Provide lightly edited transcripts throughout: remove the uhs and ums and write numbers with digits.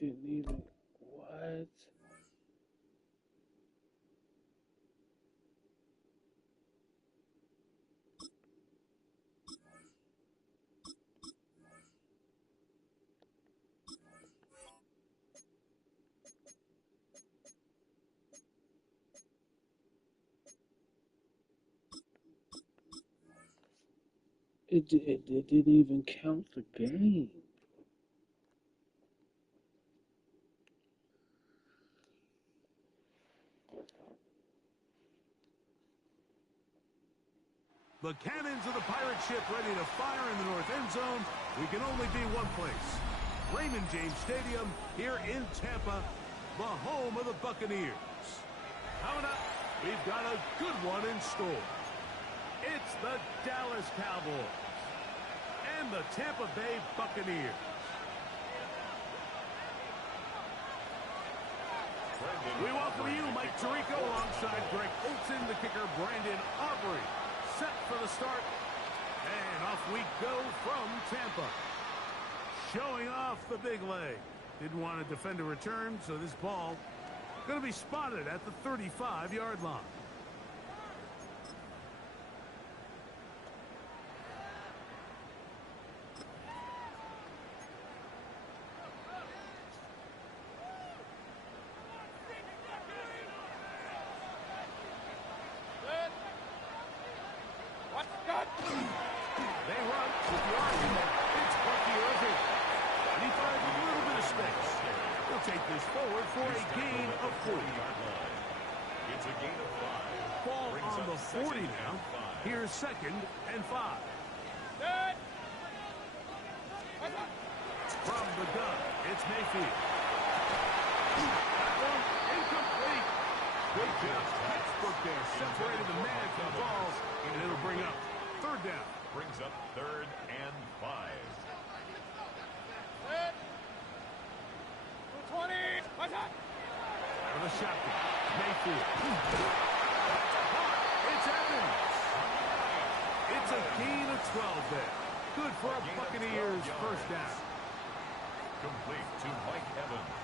didn't even. What? It didn't even count the game. The cannons of the pirate ship ready to fire in the north end zone. We can only be one place. Raymond James Stadium here in Tampa, the home of the Buccaneers. Coming up, we've got a good one in store. It's the Dallas Cowboys and the Tampa Bay Buccaneers. We welcome you, Mike Tirico, alongside Greg Olson, the kicker, Brandon Aubrey. Set for the start, and off we go from Tampa. Showing off the big leg. Didn't want to defend a return, so this ball going to be spotted at the 35-yard line. Forward for a gain of 40. It's a gain of 5. Ball on the 40 now. Here's 2nd and 5. From the gun, it's Mayfield. That one incomplete. Good job. Textbook there. Separated the man from the ball, and it'll bring up 3rd down. Brings up 3rd and 5. 20. Out of the shotgun. Mayfield. It's Evans. It's a gain of 12 there. Good for a Buccaneers 1st down. Complete to Mike Evans.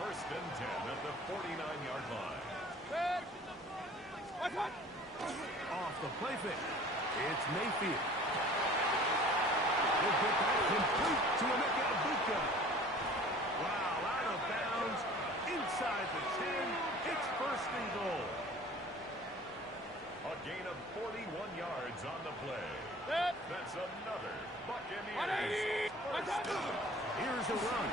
1st and 10 at the 49-yard line. Off the play fake. It's Mayfield. We'll get that complete to Emeka Egbuka. Wow, out of bounds, inside the 10, it's 1st and goal. A gain of 41 yards on the play. That's another Buccaneers 1st down. Here's a run.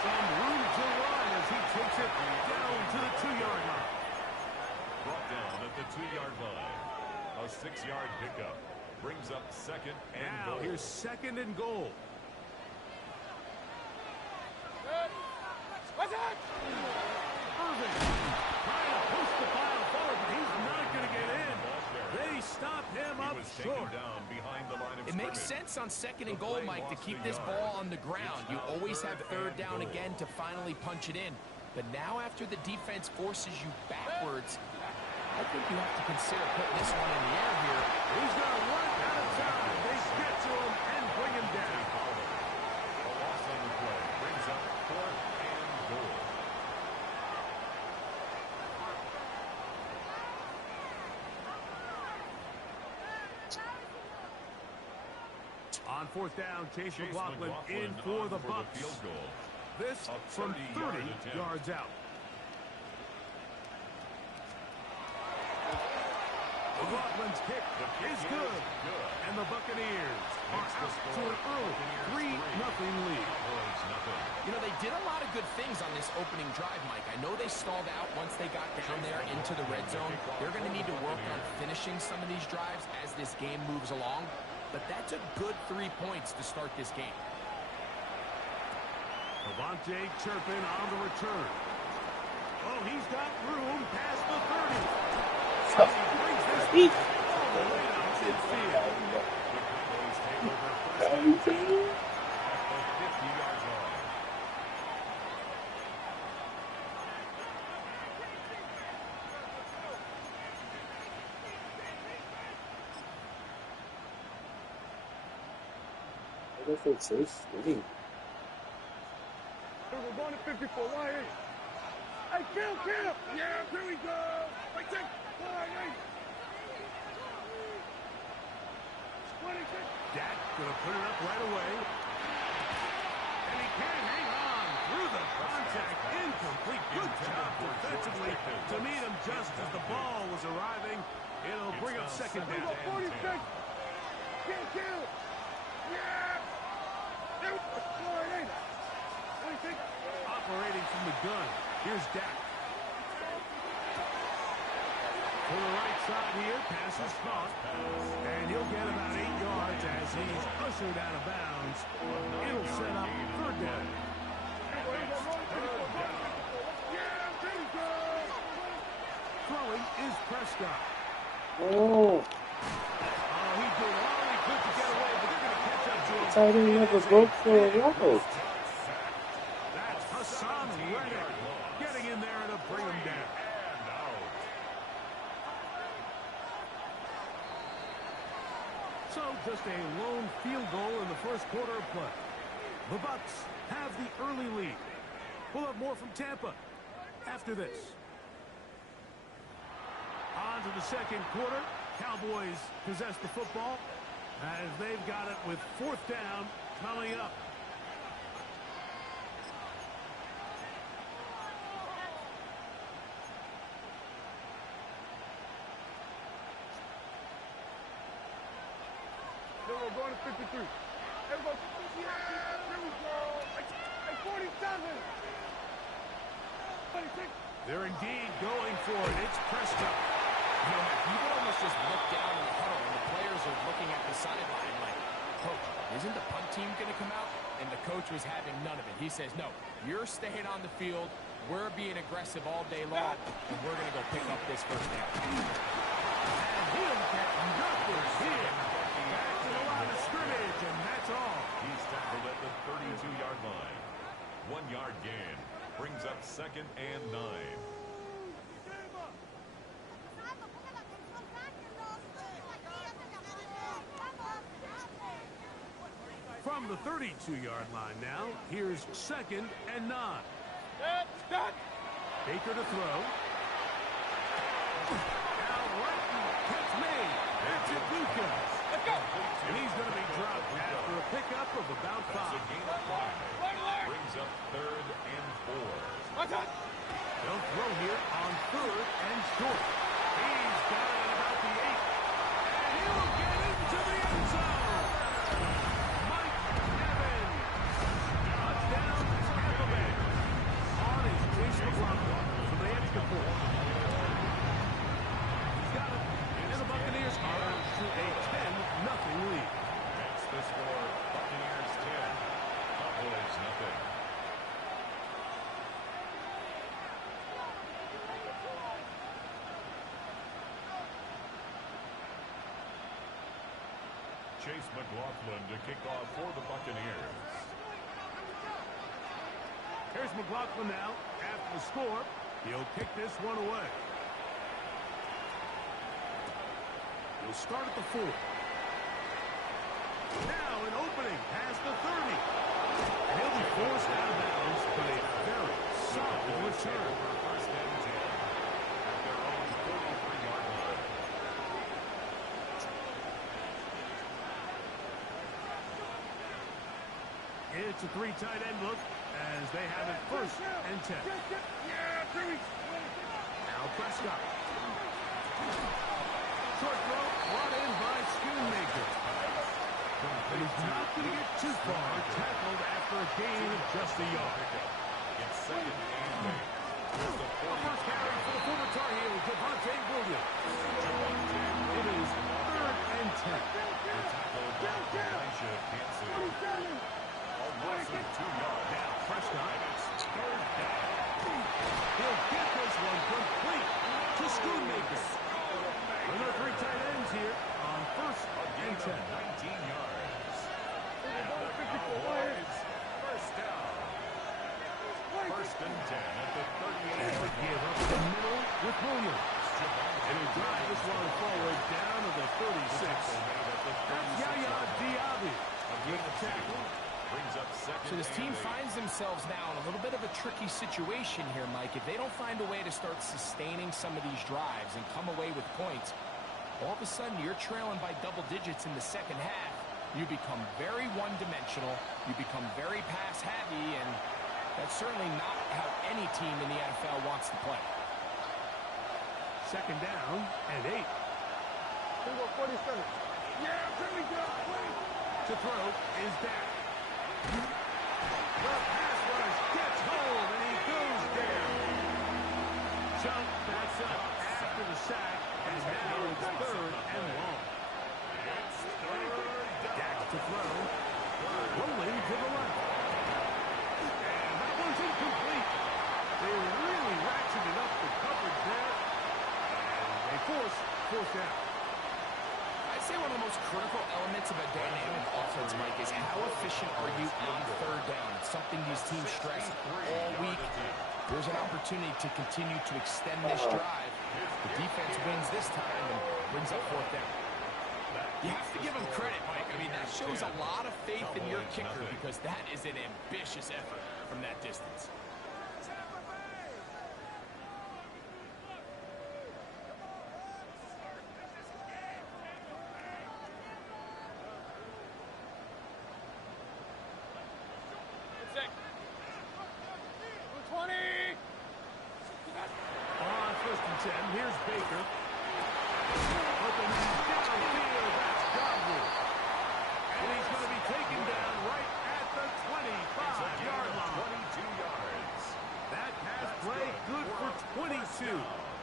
Some room to run as he takes it down to the 2-yard line. Brought down at the 2-yard line. A 6-yard pickup brings up 2nd and goal. Now here's 2nd and goal. Irving trying to push the pile forward, but he's not going to get in. They stop him up short. Down behind the line of it makes sense on 2nd and goal, Mike, to keep this ball on the ground. You always have 3rd down again to finally punch it in. But now after the defense forces you backwards, I think you have to consider putting this one in the air here. He's going to run out of time. They get to him and bring him down. A loss on the play brings up 4th and goal. On 4th down, Chase McLaughlin in for the Bucs. Field goal. This from 30 yards out. McLaughlin's kick is good. And the Buccaneers are out to an early 3-0 lead. You know, they did a lot of good things on this opening drive, Mike. I know they stalled out once they got down there into the red zone. They're going to need to work on finishing some of these drives as this game moves along. But that's a good 3 points to start this game. Devontae Turpin on the return. Oh, he's got room past the 30. And he brings this all the way down midfield. The Cowboys take over 1st and 10 at the 50-yard line. I don't think it's safe. 54 line. Hey, kill! Yeah, here we go. Like that. Dak gonna put it up right away. And he can't hang on through the contact. Incomplete. Good job defensively to meet him just as the ball was arriving. It'll bring up second down. 46. Kill. Yeah. Operating from the gun. Here's Dak. To the right side here, pass is caught. And he'll get about 8 yards as he's ushered out of bounds. It'll set up third down. Throwing is Prescott. Oh, He did all he could to get away, but they're going to catch up to him. tight end never broke for a route. That's Hassan Reddick getting in there to bring him down. So just a lone field goal in the first quarter of play. The Bucs have the early lead. We'll have more from Tampa after this. On to the second quarter. Cowboys possess the football as they've got it with fourth down coming up. We're going to 53. Everybody, yeah, here we go. Like 47. They're indeed going for it. It's Prescott. You can almost just look down in the huddle and the players are looking at the sideline like, Coach, isn't the punt team going to come out? And the coach was having none of it. He says, no, you're staying on the field. We're being aggressive all day long, and we're going to go pick up this first down. And he'll get numbers here. Back to the line of scrimmage, and that's all. He's tackled at the 32-yard line. 1 yard gain brings up second and 9. From the 32-yard line now, here's second and 9. Baker to throw. Now Rankin catch made. That's it, Lucas. And he's going to be dropped after a pickup of about 5. Gain of 5. Brings up third and 4. They'll throw here on third and short. He's got it at about the 8. And he'll get into the end zone. Mike Evans. Touchdown, Tampa Bay. On is Chase McLaughlin for the extra point. He's got it. And the Buccaneers are out to a 10-0 lead. Makes the score Buccaneers 10. Cowboys nothing. Chase McLaughlin to kick off for the Buccaneers. Here's McLaughlin now. After the score, he'll kick this one away. He'll start at the 4. Now an opening past the 30. And he'll be forced out of bounds, but a very solid return. First and 10 at their own 43-yard line. It's a 3 tight end look as they have it first and 10. Now Prescott. Short throw brought in by Schoonmaker. But he's not going to get too far. Tackled after a gain of just a yard. It's second and 8. Here's the First carry for the former Tar Heel, Javonte Williams. It is third and 10. The tackle by Elisha Kansas. Almost 2 yards. Now Prescott. Third down. He'll get this one complete to Schoonmaker. Another 3 tight ends here on first and 10. 19 yards. And the Cowboys first down. First and 10 at the 38. They give up the middle with Williams. And he drives this one forward down to the 36. That's Yaya Diaby. Good tackle. Brings up second. So this team finds themselves now in a little bit of a tricky situation here, Mike. If they don't find a way to start sustaining some of these drives and come away with points, all of a sudden you're trailing by double digits in the second half. You become very one-dimensional. You become very pass-heavy, and that's certainly not how any team in the NFL wants to play. Second down and 8. Here we go, 47. Yeah, here we go. To throw is Dak. The pass rush gets home, and he goes down. Chuck backs up after the sack, and now it's 3rd and long. Dak to throw. Rolling to the left. And that one's incomplete. They really ratcheted up the coverage there. And they force 4th down. I'd say one of the most critical elements of a dynamic offense, Mike, is how efficient are you on 3rd down. It's something these teams stress all week. There's an opportunity to continue to extend this drive. The defense wins this time and brings up 4th down. You have to give him credit, Mike. I mean, that shows a lot of faith in your kicker because that is an ambitious effort from that distance. On 1st and 10, here's Baker. Open downfield, that's Godwin. And he's going to be taken down right at the 25-yard line. 22 yards. That pass play good for 22.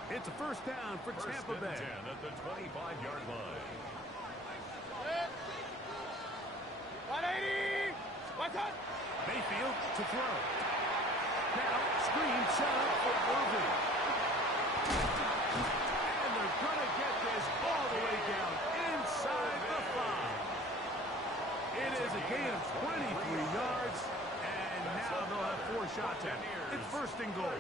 It's a 1st down for Tampa Bay. 10 at the 25-yard line. 180. What's up? Mayfield to throw. Now, screen set up for Irving. And they're going to get this all the way down inside the 5. It is a gain of 23 yards, and now they'll have 4 shots at it. It's 1st and goal.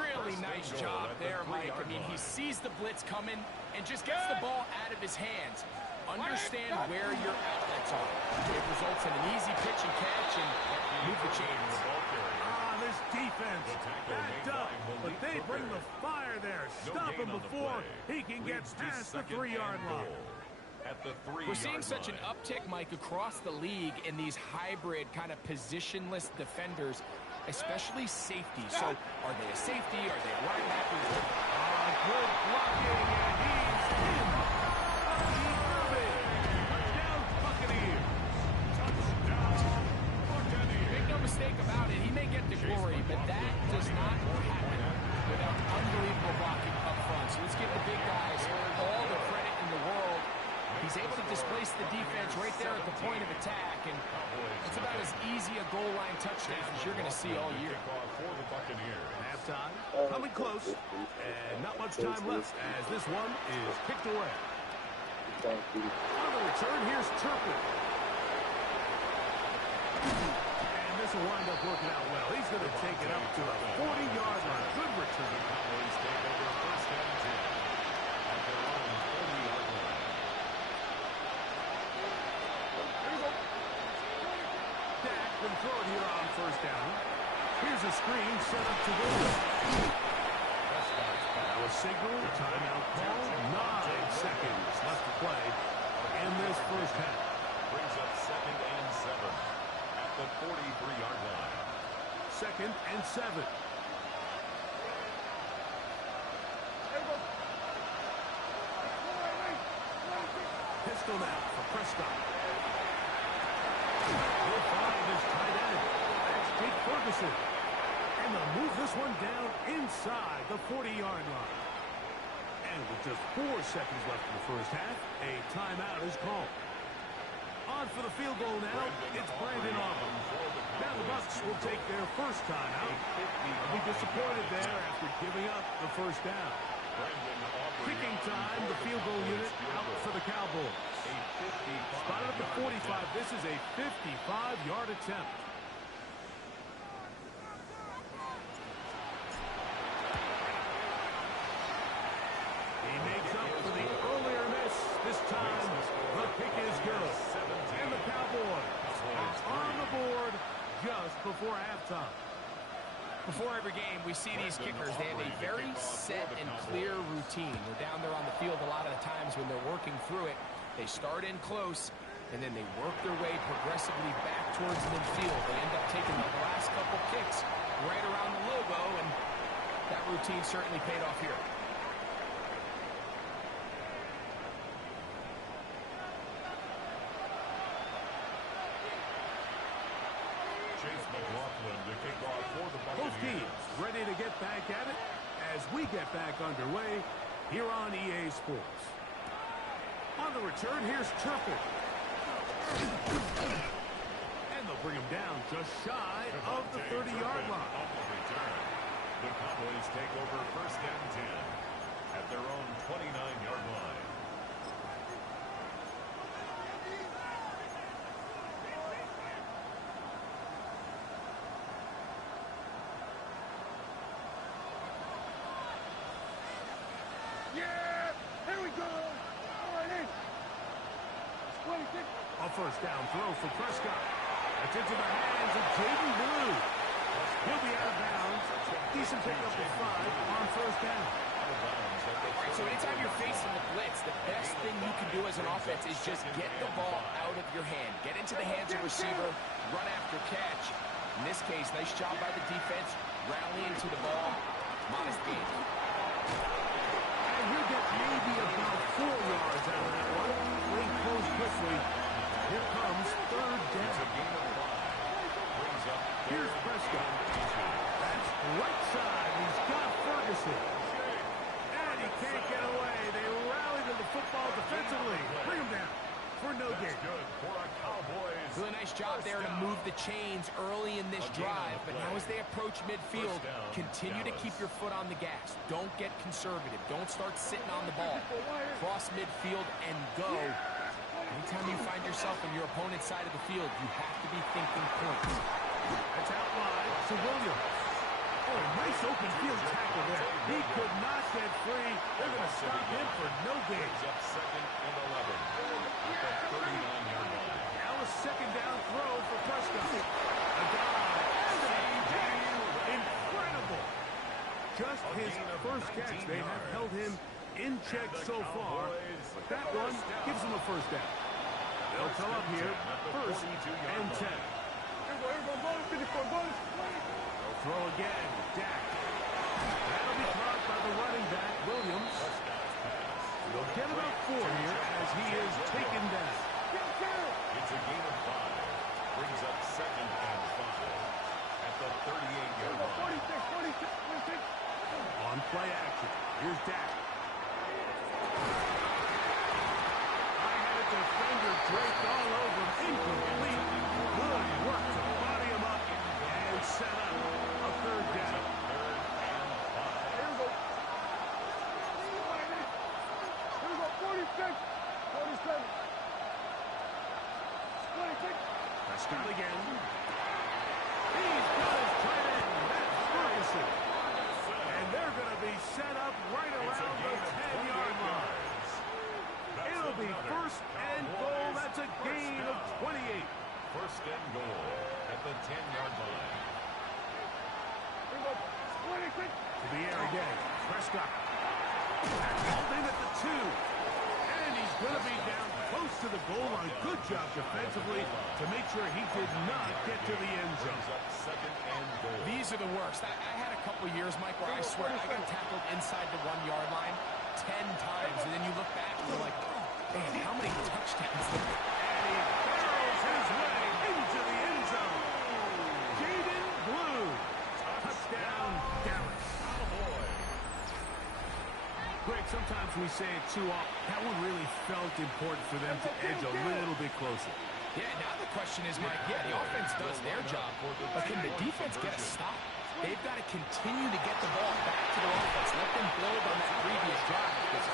Really nice job there, Mike. I mean, he sees the blitz coming and just gets the ball out of his hands. Understand where your outlets are. It results in an easy pitch and catch and move the chains. This defense backed up, but they bring the fire there. Stop him before he can get past the 3-yard line. We're seeing such an uptick, Mike, across the league in these hybrid kind of positionless defenders, especially safety. So are they a safety? Are they a linebacker? Good blocking, and he's in. Touchdown, Buccaneers. Touchdown, Buccaneers. Make no mistake about it, he may get the glory, but that does not happen without unbelievable blocking up front. So let's give the big guys all the credit in the world. He's able to displace the defense right there at the point of attack, and it's about as easy a goal line touchdown as you're going to see all year. For the Buccaneers. Halftime, coming close, and not much time left as this one is kicked away. On the return, here's Turpin. And this will wind up working out well. He's going to take it up to the 40-yard line. Good return. Cowboys take over 1st and 10 at their own 40-yard line. Dak can throw it here on 1st down. Here's a screen set up to Williams. Now a signal, timeout call. 9 seconds left to play in this 1st half. Brings up 2nd and 7 at the 43-yard line. 2nd and 7. Pistol now for Prescott. He'll find his tight end. That's Jake Ferguson. And they'll move this one down inside the 40-yard line. And with just 4 seconds left in the 1st half, a timeout is called. On for the field goal now, it's Brandon Aubrey. Now the Bucs will take their 1st timeout. They'll be disappointed there after giving up the 1st down. Kicking time, the field goal unit out for the Cowboys. Spotted at the 45. This is a 55-yard attempt. He makes up for the earlier miss. This time, the kick is good. And the Cowboys we see these kickers, they have a very set and clear routine. They're down there on the field a lot of the times when they're working through it. They start in close, and then they work their way progressively back towards midfield. They end up taking the last couple kicks right around the logo, and that routine certainly paid off here. Both teams ready to get back at it as we get back underway here on EA Sports. On the return, here's Turpin. And they'll bring him down just shy of the 30-yard line. The Cowboys take over first and 10 at their own 29-yard line. Yeah! Here we go! All right, in. A first down throw for Prescott. That's into the hands of Jaden Blue. He'll be out of bounds. Decent pickup of 5 on first down. So anytime you're facing the blitz, the best thing you can do as an offense is just get the ball out of your hand. Get into the hands of receiver, run after catch. In this case, nice job by the defense, rallying to the ball. Modest gain. And he'll get maybe about 4 yards out of that one. Lane close quickly. Here comes third down. Here's Prescott. That's right side. He's got Ferguson. And he can't get away. They rally to the football defensively. Bring him down for no gain. Good for a Cowboys. Doing a nice job there to move the chains early in this drive. But now as they approach midfield, continue to keep your foot on the gas. Don't get conservative. Don't start sitting on the ball. Cross midfield and go. Anytime you find yourself on your opponent's side of the field, you have to be thinking points. That's out wide to Williams. Oh, nice open field tackle there. He could not get free. They're going to stop him for no gain. Up second and 11 at the 39-yard line. Now a second down throw for Prescott. A dive. Incredible. Just his first catch. They have held him in check so far. But that one gives him a first down. They'll come up here first and 10. They'll throw again. Dak. That'll be caught by the running back, Williams. They'll get about 4 here as he is taken down. It's a gain of 5. Brings up second and 5 at the 38-yard line. On play action. Here's Dak. I had a defender draped all over him. Incomplete. Good work to body him up and set up a third down. Here we go. 46. 47. 26. Prescott again. He's got his tight end. That's Ferguson. And they're going to be set up right around the 10-yard line. It'll be first and goal. That's a gain of 28. First and goal at the 10-yard line. Here we go. 26. To the air again. Prescott. Called in at the 2. And he's going to be down close to the goal line. Good job defensively to make sure he did not get to the end zone. Brings up second and goal. These are the worst. I had a couple years, Mike, where I swear I got tackled inside the 1-yard line 10 times, and then you look back and you're like, man, how many touchdowns? And he barrels his way into the end zone. Jaden Blue. Touchdown, Dallas. Greg, sometimes we say it too often. That one really felt important for them to edge a little bit closer. Yeah, now the question is, Mike, yeah, the offense does their job, but can the defense get a stop? They've got to continue to get the ball back to their offense. Let them build on that previous drive because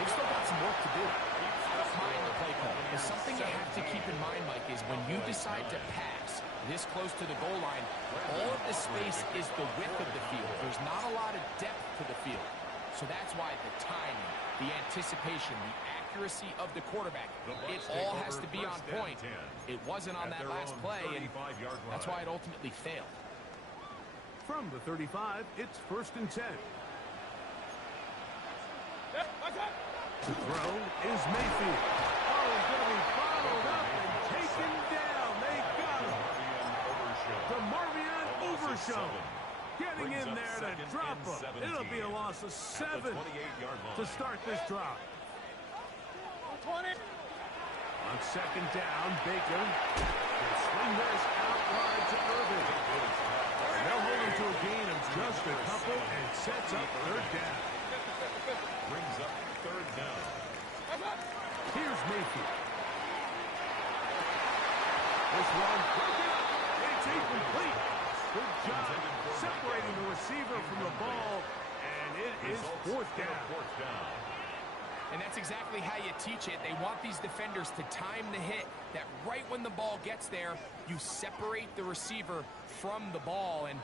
they've still got some work to do. I don't mind the play call. There's something you have to keep in mind, Mike, is when you decide to pass this close to the goal line, all of the space is the width of the field. There's not a lot of depth to the field. So that's why the timing, the anticipation, the accuracy of the quarterback, it all has to be on point. It wasn't on that last play, and that's why it ultimately failed. From the 35, it's 1st and 10. The throw is Mayfield. Oh, he's going to be followed up and taken down. They got him. DeMarvion Overshown getting in there to drop him. It'll be a loss of 7 to start this drive. On 2nd down, Baker. They swing this out wide to Irvin. They'll hold him to a gain of just a couple and sets up 3rd down. Brings up 3rd down. Here's Mayfield. This one, it's incomplete. Good job separating the receiver from the ball, and it is 4th down. And that's exactly how you teach it. They want these defenders to time the hit, that right when the ball gets there, you separate the receiver from the ball. And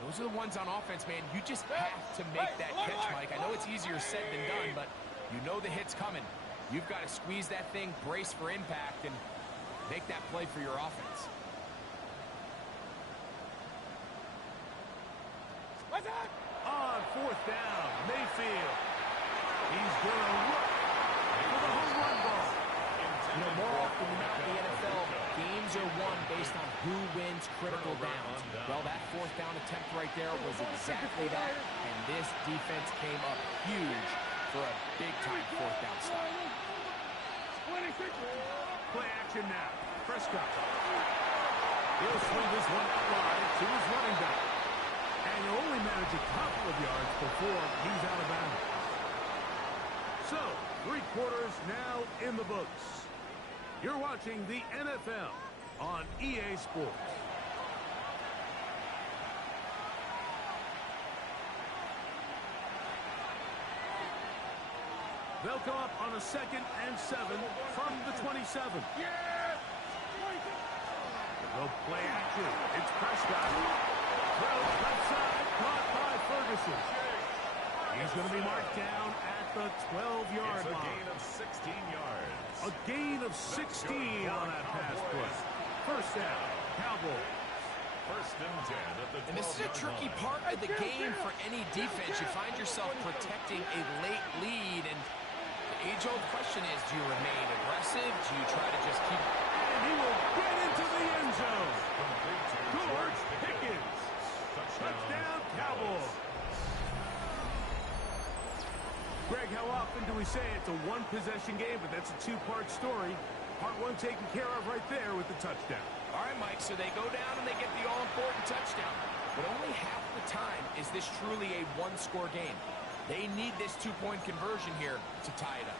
those are the ones on offense, man. You just have to make that catch, Mike. I know it's easier said than done, but you know the hit's coming. You've got to squeeze that thing, brace for impact, and make that play for your offense. On 4th down, Mayfield. He's going to look for the home run ball. You know, more often than not in the NFL, games are won based on who wins critical downs. Well, that 4th down attempt right there was exactly that, and this defense came up huge for a big-time 4th down stop. Play action now. Prescott. He'll swing this one out wide to his running back. And he'll only manage a couple of yards before he's out of bounds. So, 3 quarters now in the books. You're watching the NFL on EA Sports. They'll come up on a 2nd and 7 from the 27. They'll play action. It's Prescott. Throw left side, caught by Ferguson. He's going to be marked down at the 12-yard line. It's a gain of 16 yards. A gain of 16 on that pass play. 1st down, Cowboys. 1st and 10 at the 12-yard line. And this is a tricky part of the game for any defense. You find yourself protecting a late lead, and the age-old question is, do you remain aggressive? Do you try to just keep... And he will get into the end zone. George Pickens. Touchdown, Cowboys. Greg, how often do we say it's a one-possession game, but that's a 2-part story? Part 1 taken care of right there with the touchdown. All right, Mike, so they go down and they get the all-important touchdown. But only half the time is this truly a one-score game. They need this 2-point conversion here to tie it up.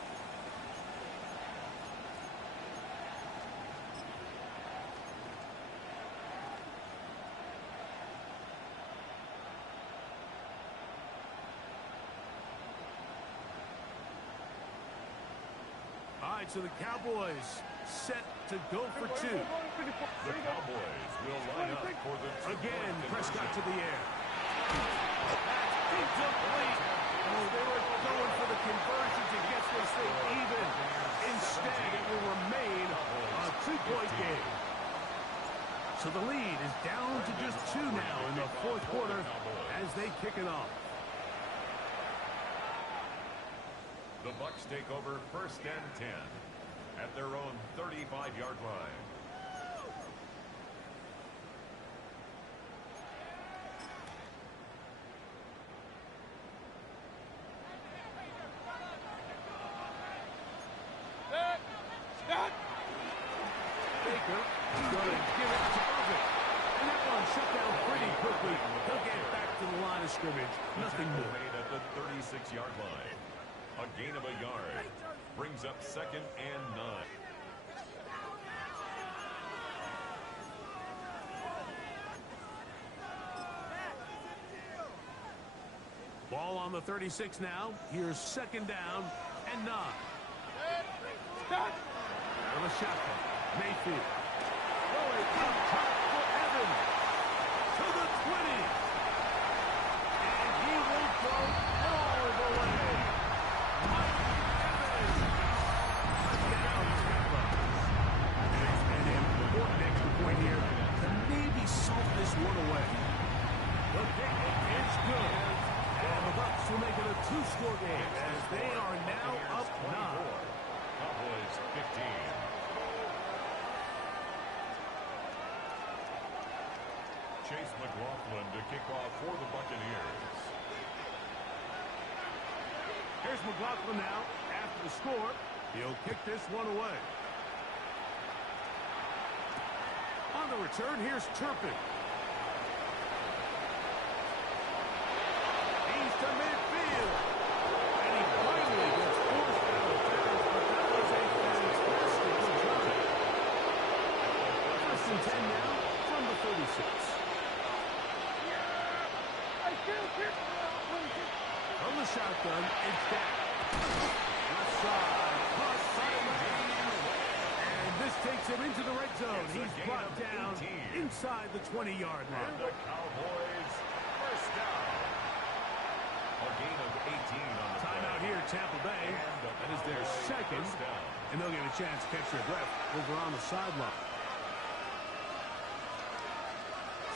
All right, so the Cowboys set to go for 2. The Cowboys will line up for the Again, Prescott to the air. That's incomplete. Oh, they were going for the conversion to get this thing even. Instead, it will remain a 2-point game. So the lead is down to just 2 now in the 4th quarter as they kick it off. The Bucs take over 1st and 10 at their own 35-yard line. Baker is going to give it to Irvin. And that one shut down pretty quickly. He'll get back to the line of scrimmage. Nothing more. Made at the 36-yard line. A gain of a yard. Brings up 2nd and 9. Ball on the 36 now. Here's 2nd down and 9. Out of the shotgun. Mayfield. Going up top for Evans. To the 20. And he will go all the way. Mike Evans. Touchdown, Tampa. And an important extra point here to maybe salt this one away. The kick Chase McLaughlin to kick off for the Buccaneers. Here's McLaughlin now. After the score, he'll kick this one away. On the return, here's Turpin. He's to midfield. And he finally gets forced out of bounds, but that was a fantastic return. First and 10 now from the 36. From the shotgun, it's Dak. Left side, cross sideline. And this takes him into the red zone. He's brought down inside the 20-yard line. The Cowboys first down. A gain of 18 on the Timeout here, Tampa Bay. That is their second. And they'll get a chance to catch their breath over on the sideline.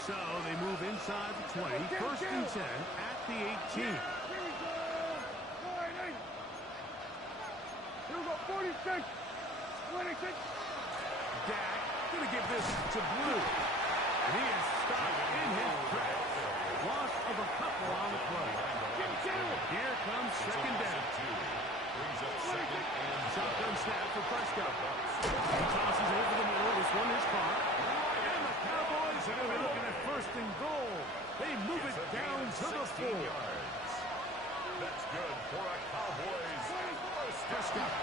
So they move inside the 20. First and 10 at the 18. Here we go, 46, 26. Dak gonna give this to Blue. And he is stopped in his tracks. Loss of a couple on the play. Here comes second down. Brings up second and Shotgun snap for Prescott. He tosses over the middle. This one is caught. And the Cowboys are going to be looking at first and goal. They move it down to the 4. That's good for a Cowboys first Prescott.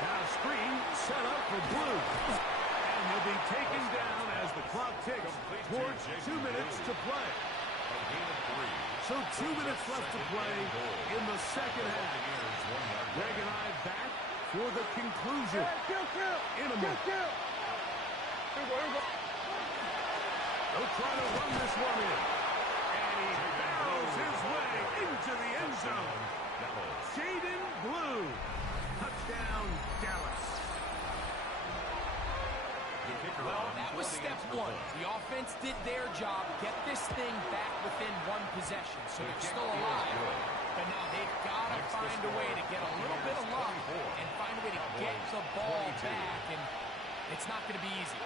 Now screen set up for Blue. And he'll be taken down as the clock ticks towards 2 minutes to play. A gain of 3. So 2 minutes left to play in the second half. Greg and I back for the conclusion in a minute. They'll try to run this one in. And he barrels his way into the end zone. Jaden Blue. Touchdown, Dallas. Well, that was step one. The offense did their job, get this thing back within one possession, so they're still alive. But now they've got to find a way to get a little bit of luck and find a way to get the ball back, and it's not going to be easy.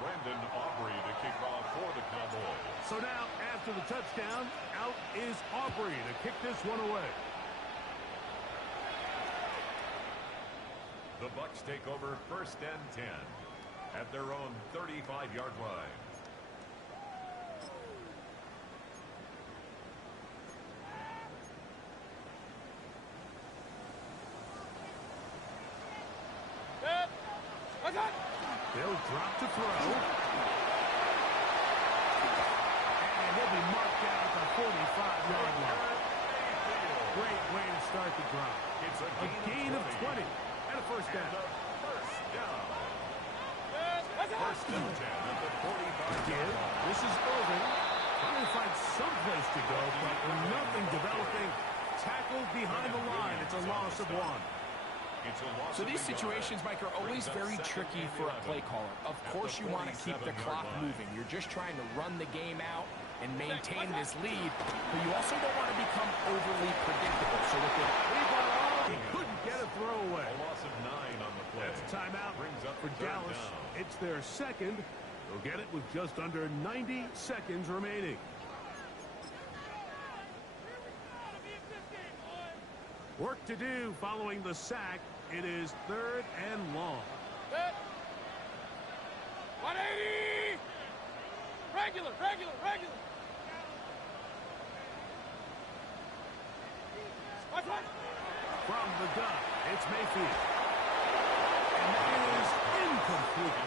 Brandon Aubrey to kick off for the Cowboys. So now, after the touchdown, out is Aubrey to kick this one away. The Bucs take over first and 10 at their own 35-yard line. They'll drop to throw. And he'll be marked down at the 45-yard line. Great way to start the drive. It's A gain of 20 and a first down. First down. First and 10 at the 45-yard line. This is Irvin. Trying to find some place to go, but nothing developing. Tackled behind the line. It's a loss of 1. So these situations, Mike, are always very tricky for a play caller. Of course you want to keep the clock moving. You're just trying to run the game out and maintain this lead, but you also don't want to become overly predictable. So with the he couldn't get a throw away. A loss of 9 on the play. That's a timeout Brings up for third Dallas. down. It's their second. They'll get it with just under 90 seconds remaining. Work to do following the sack. It is third and long. 180! Regular. From the gun, it's Mayfield. And that is incomplete.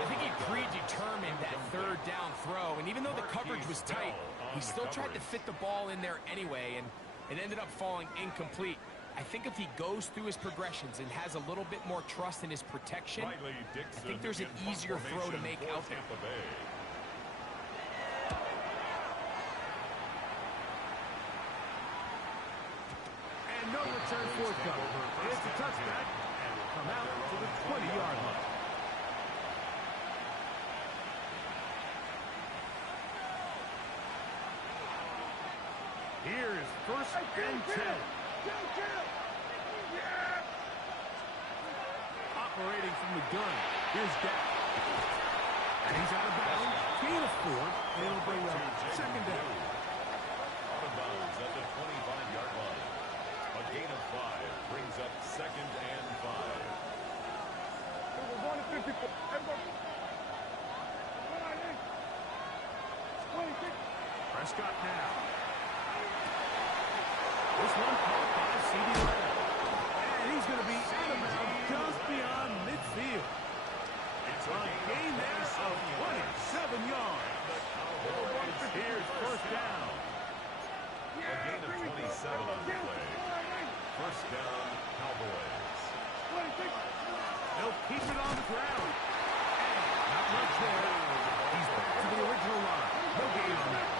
I think he predetermined that third down throw, and even though the coverage was tight, he still tried to fit the ball in there anyway, and it ended up falling incomplete. I think if he goes through his progressions and has a little bit more trust in his protection, I think there's an easier throw to make out there. And no return forthcoming. It's a touchback, and will come out to the 20-yard line. Here is first and 10. operating from the gun. Here's Dak. And he's out of bounds. Gain of 4. It'll bring up second down. Out of bounds at the 25-yard line. A gain of 5 brings up second and 5. We're going to 54. Everybody. Prescott now. This one caught by C.D. Lamb. And he's going to be out of bounds just beyond midfield. It's a gain there of 27 yards. Here's first down. A gain of 27 on the play. First down, Cowboys. They'll keep it on the ground. Not much there. He's back to the original line. No gain on that.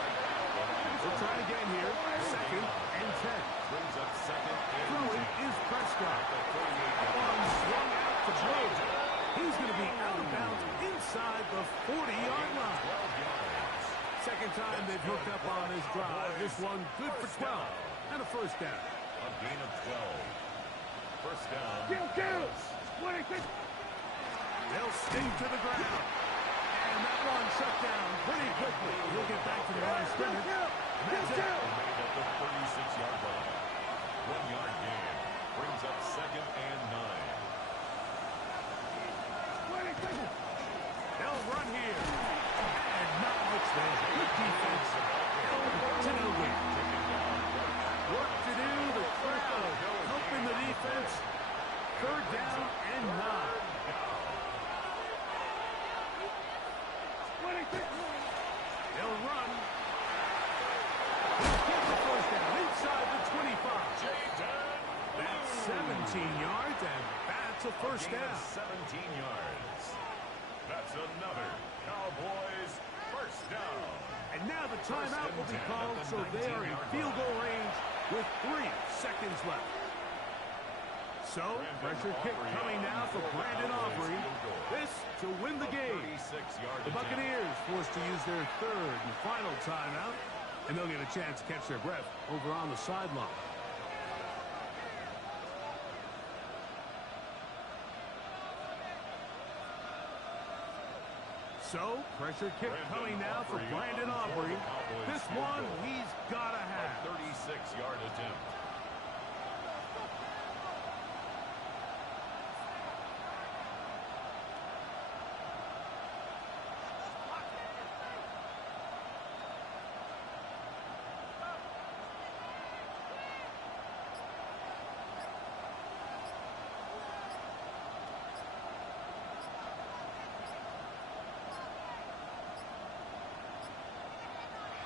We'll try it again here. Second and 10. Brings up second and Throwing 10. is Prescott. One swung out to throw. He's going to be out of bounds inside the 40-yard line. 12 yards. Second time they've hooked up on this drive. This one good for 12 and a first down. A gain of 12. First down. Kill. 26. They'll sting to the ground. And that one shut down pretty quickly. He'll get back to the line of scrimmage. And that's it. Made at the 36-yard line. 1-yard gain. Brings up second and 9. They'll run here. And not much there. Good defense. To no win. Work to do. The crowd helping the defense. Third down and 9. They'll run. He'll get the first down inside the 25. That's 17 yards, and that's a first down. 17 yards. That's another Cowboys first down. And now the timeout will be called, so they are in field goal range with 3 seconds left. So, pressure kick coming now for Brandon Aubrey. This to win the game. The Buccaneers forced to use their third and final timeout, and they'll get a chance to catch their breath over on the sideline. So, pressure kick coming now for Brandon Aubrey. This one he's got to have. 36-yard attempt.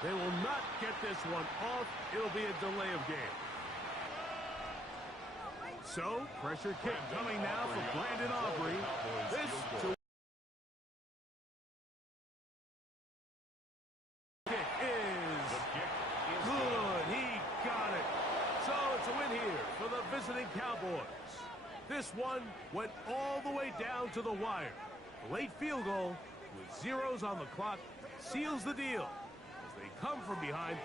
They will not get this one off. It'll be a delay of game. So, pressure kick coming now for Brandon Aubrey. This to kick is good. He got it. So, it's a win here for the visiting Cowboys. This one went all the way down to the wire. The late field goal with zeros on the clock seals the deal. They come from behind,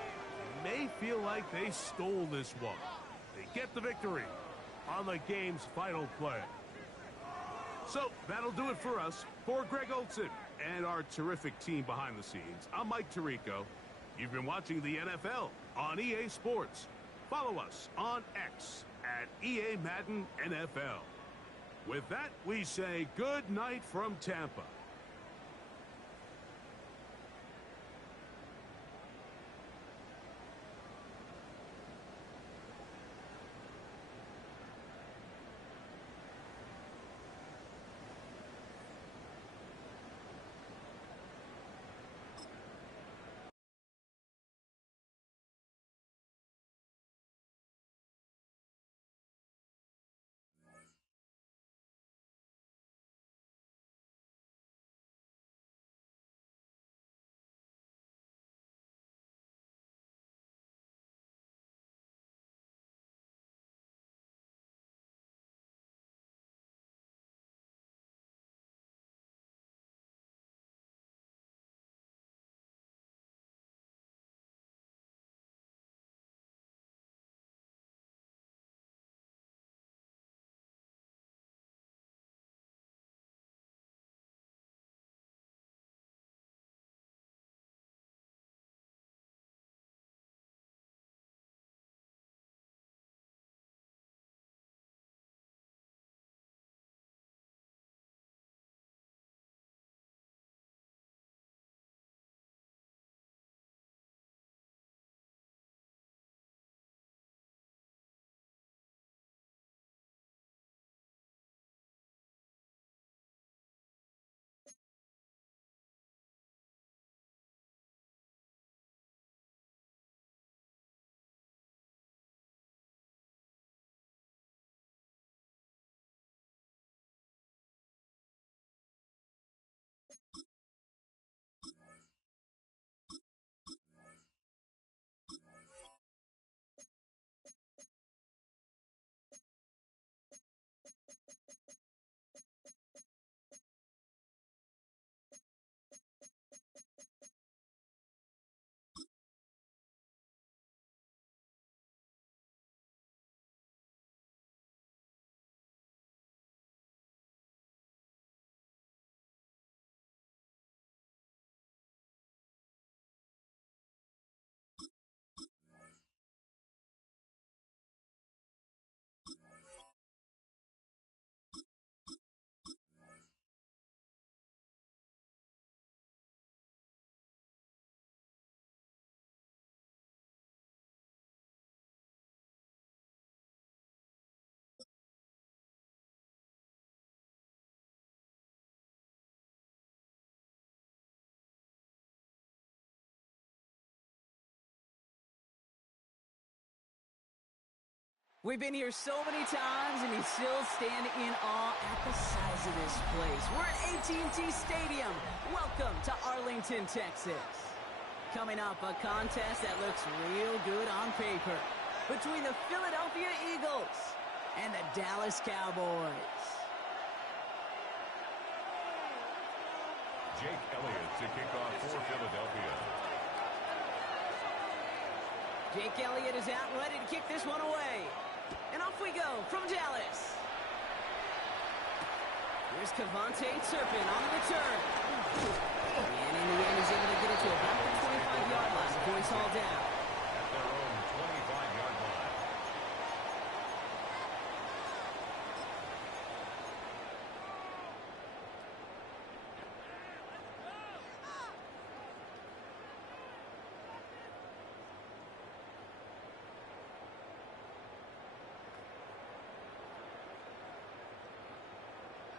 they may feel like they stole this one. They get the victory on the game's final play. So that'll do it for us. For Greg Olson and our terrific team behind the scenes, I'm Mike Tirico. You've been watching the NFL on EA Sports. Follow us on X at EA Madden NFL. With that, we say good night from Tampa. We've been here so many times, and you still stand in awe at the size of this place. We're at AT&T Stadium. Welcome to Arlington, Texas. Coming up, a contest that looks real good on paper between the Philadelphia Eagles and the Dallas Cowboys. Jake Elliott to kick off for Philadelphia. Jake Elliott is out and ready to kick this one away. And off we go from Dallas. Here's Kavontae Turpin on the return. And in the end, he's able to get it to about the 25-yard line before he's hauled down. At their own 25-yard line.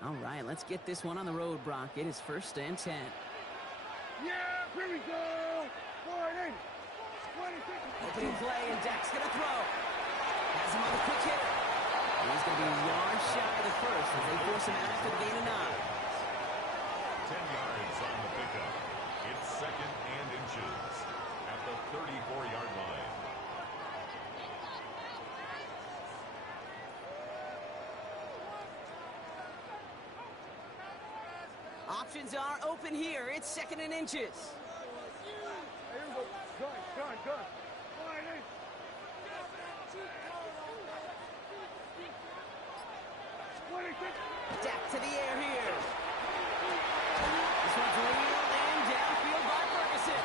All right, let's get this one on the road, Brock. It is 1st and 10. Yeah, here we go. 40, 26. Opening play, and Dak's going to throw. Has him on the quick hitter. And he's going to be a yard shy of the first as they force him out after the gain of 9. 10 yards on the pickup. It's 2nd and inches at the 34-yard line. Options are open here. It's 2nd and inches. Here we go. Gun. 40. Dak to the air here. This one's reeled and downfield by Ferguson.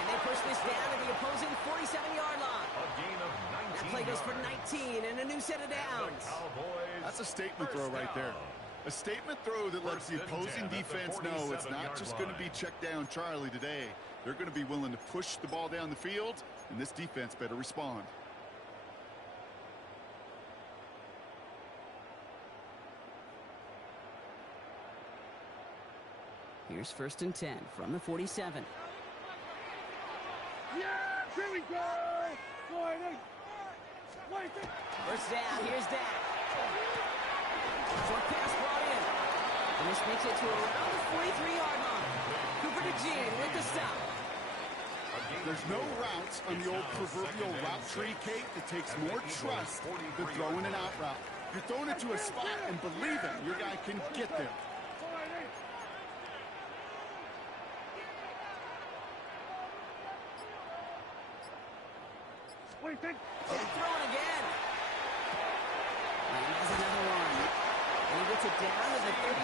And they push this down to the opposing 47-yard line. A gain of 19 That play goes for yards. 19 and a new set of downs. Cowboys. That's a statement first throw right there. down. A statement throw that lets the First and opposing 10 at the defense know it's not 47-yard just going to be line. check down Charlie today. They're going to be willing to push the ball down the field, and this defense better respond. Here's 1st and 10 from the 47. Yeah, here we go. 40. 26. First down, here's Dak. Short pass brought in. And this makes it to around the 43-yard line. Cooper DeJean with the stop. There's no routes on the old proverbial route tree, Kate. It takes more trust than throwing an out route. You're throwing it to a spot and believing your guy can get there. 40. Wait, And throwing again. And there's another one. And he gets it down to the 35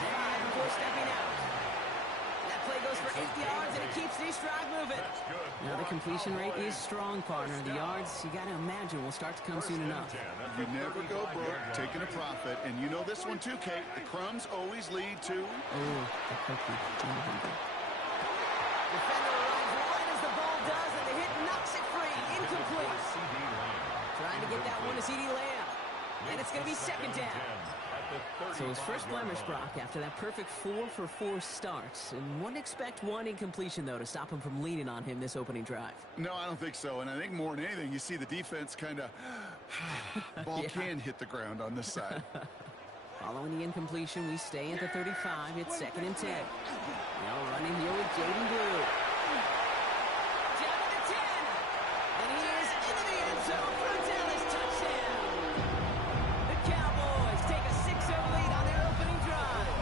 before stepping out. That play goes for 8 yards, and it keeps these drive moving. That's good. Now the completion rate is strong, partner. The yards, you got to imagine, will start to come soon enough. You never go broke taking a profit, and you know this one too, Kate. The crumbs always lead to... Oh, the cookie. Defender runs right as the ball does, and the hit knocks it free. Incomplete. Trying to get that one to CeeDee Lamb. And it's going to be 2nd down. So his first blemish, Brock, after that perfect 4 for 4 starts. And wouldn't expect one incompletion, though, to stop him from leaning on him this opening drive. No, I don't think so. And I think more than anything, you see the defense kind of... ball can hit the ground on this side. Following the incompletion, we stay at the 35. It's 2nd and 10. Now running here with Jaden Blue. Down to the 10. And he is into the end zone for a Dallas touchdown. The Cowboys take a 6-0 lead on their opening drive.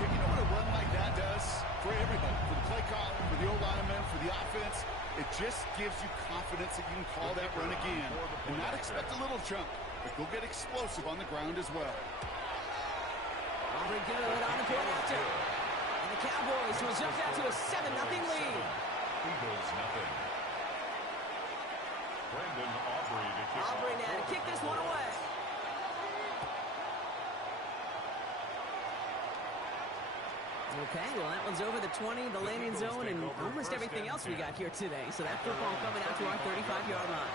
You know what a run like that does for everybody? For the play call, for the O-lineman, for the offense. It just gives you confidence that you can call that run again and not expect a little chunk, but go get explosive on the ground as well. Aubrey good on the point after. And the Cowboys will jump out to a 7-0 lead. Eagles nothing. Brendan Aubrey to kick Aubrey off now to for kick the this one Cowboys. away. Okay, well, that one's over the 20, the landing zone, and almost everything else we got here today. So that football coming out to our 35-yard line.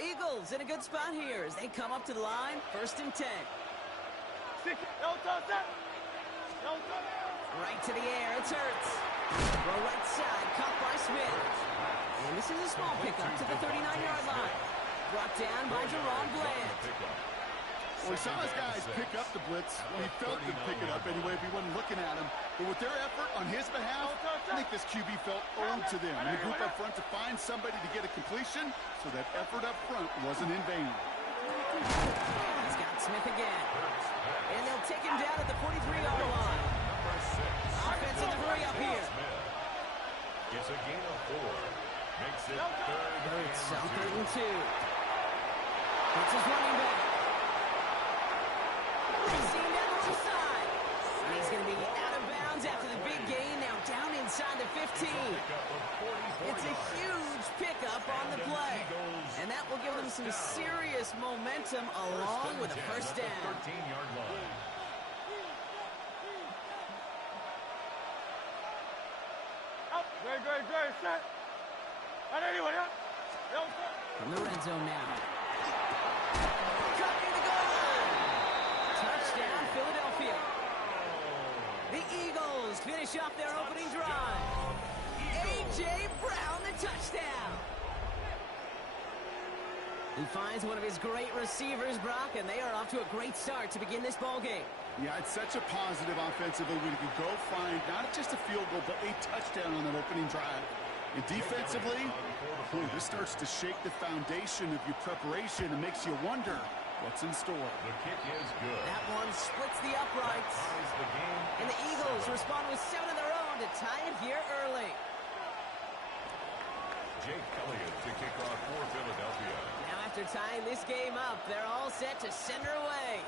Eagles in a good spot here as they come up to the line, 1st and 10. 6. Don't touch that. Right to the air. It's Hurts. Throw right side. Caught by Smith. And this is a small pickup to the 39-yard line. Brought down by Jerome Bland. Well, he saw his guys pick up the blitz. He felt them pick it up anyway if he wasn't looking at him. But with their effort on his behalf, I think this QB felt owed to them. And the group up front to find somebody to get a completion, so that effort up front wasn't in vain. He's got Smith again. And they'll take him down at the 43-yard line. Offense in the hurry up here. It's a gain of 4. Makes it Third and 2. It's his running back. He's seen down the side. And he's going to be out of bounds after the big gain. Now down inside the 15. It's a huge pickup on the play. And that will give them some serious momentum along with a first down. 13-yard line. Great, set. And anyway, From the red zone now. Cut near the goal line. Touchdown, Philadelphia. The Eagles finish off their opening drive. A.J. Brown, the touchdown. He finds one of his great receivers, Brock, and they are off to a great start to begin this ball game. Yeah, it's such a positive offensively when you can go find not just a field goal, but a touchdown on that opening drive. And defensively, this starts to shake the foundation of your preparation and makes you wonder what's in store. The kick is good. That one splits the uprights. And the Eagles respond with 7 of their own to tie it here early. Jake Elliott to kick off for Philadelphia. Now after tying this game up, they're all set to send her away.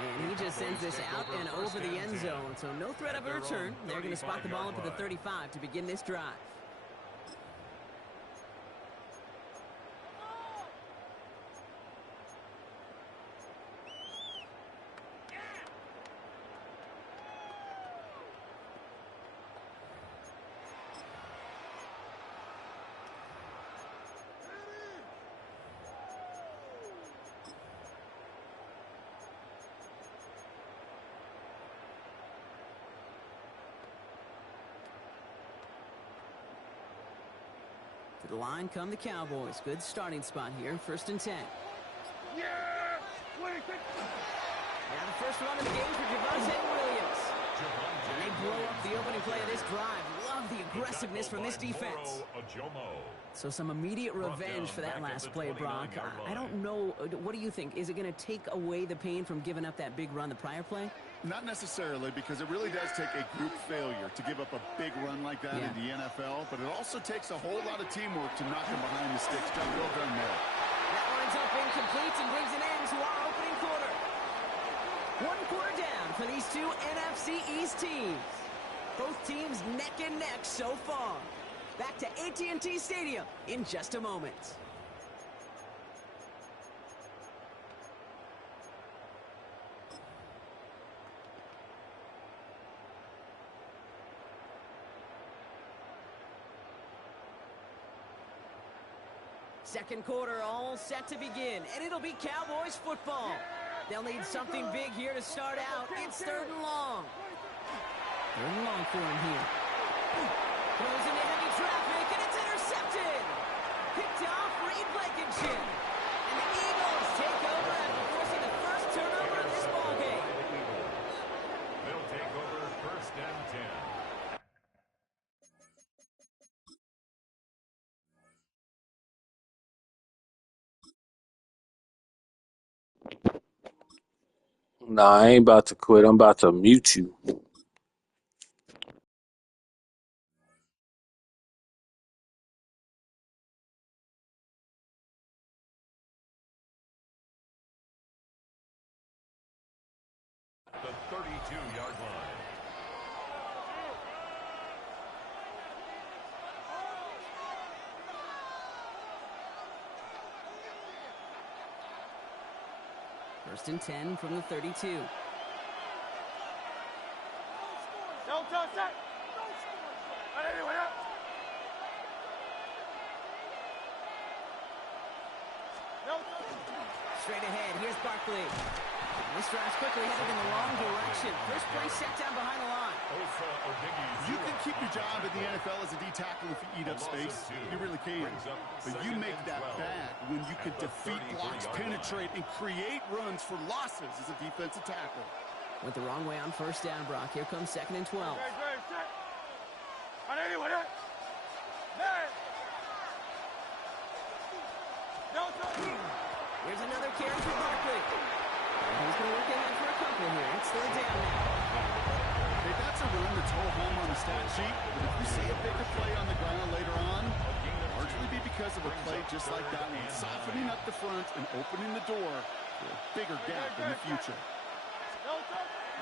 And he just sends this out and over the end zone. So no threat of a return. They're going to spot the ball up at the 35 to begin this drive. To the line come the Cowboys. Good starting spot here. 1st and 10. yeah! Now the first run of the game for Javonte Williams. And they blow up the opening play of this drive. Love the aggressiveness from this defense. So some immediate revenge for that last play, Brock. I don't know. What do you think? Is it going to take away the pain from giving up that big run the prior play? Not necessarily, because it really does take a group failure to give up a big run like that in the NFL, but it also takes a whole lot of teamwork to knock them behind the sticks. John, well done there. That winds up incomplete and brings an end to our opening quarter. 1 quarter down for these two NFC East teams. Both teams neck and neck so far. Back to AT&T Stadium in just a moment. Second quarter all set to begin, and it'll be Cowboys football. They'll need something big here to start out. It's 3rd and long. 3rd and long for him here. Throws into heavy traffic, and it's intercepted. Picked off Reed Blankenship. And the Eagles take over after forcing the first turnover of this ballgame. They'll take over 1st and 10. Nah, I ain't about to quit. I'm about to mute you. The 32-yard line. First and 10 from the 32. Don't touch that! And anyway, Straight ahead, here's Barkley. This drive's quickly headed in the wrong direction. First play set down behind the line. You can keep your job in the NFL as a D tackle if you eat up space. You really can. But you make that bad when you can defeat blocks, penetrate, and create runs for losses as a defensive tackle. Went the wrong way on first down, Brock. Here comes 2nd and 12. Here's another carry for Barkley. He's going to look ahead for a couple here. It's 3rd down now. Hey, that's a run that's whole home on the stat sheet. But if you see a bigger play on the ground later on, it'll largely be because of a play just like that one, softening up the front and opening the door for a bigger gap in the future.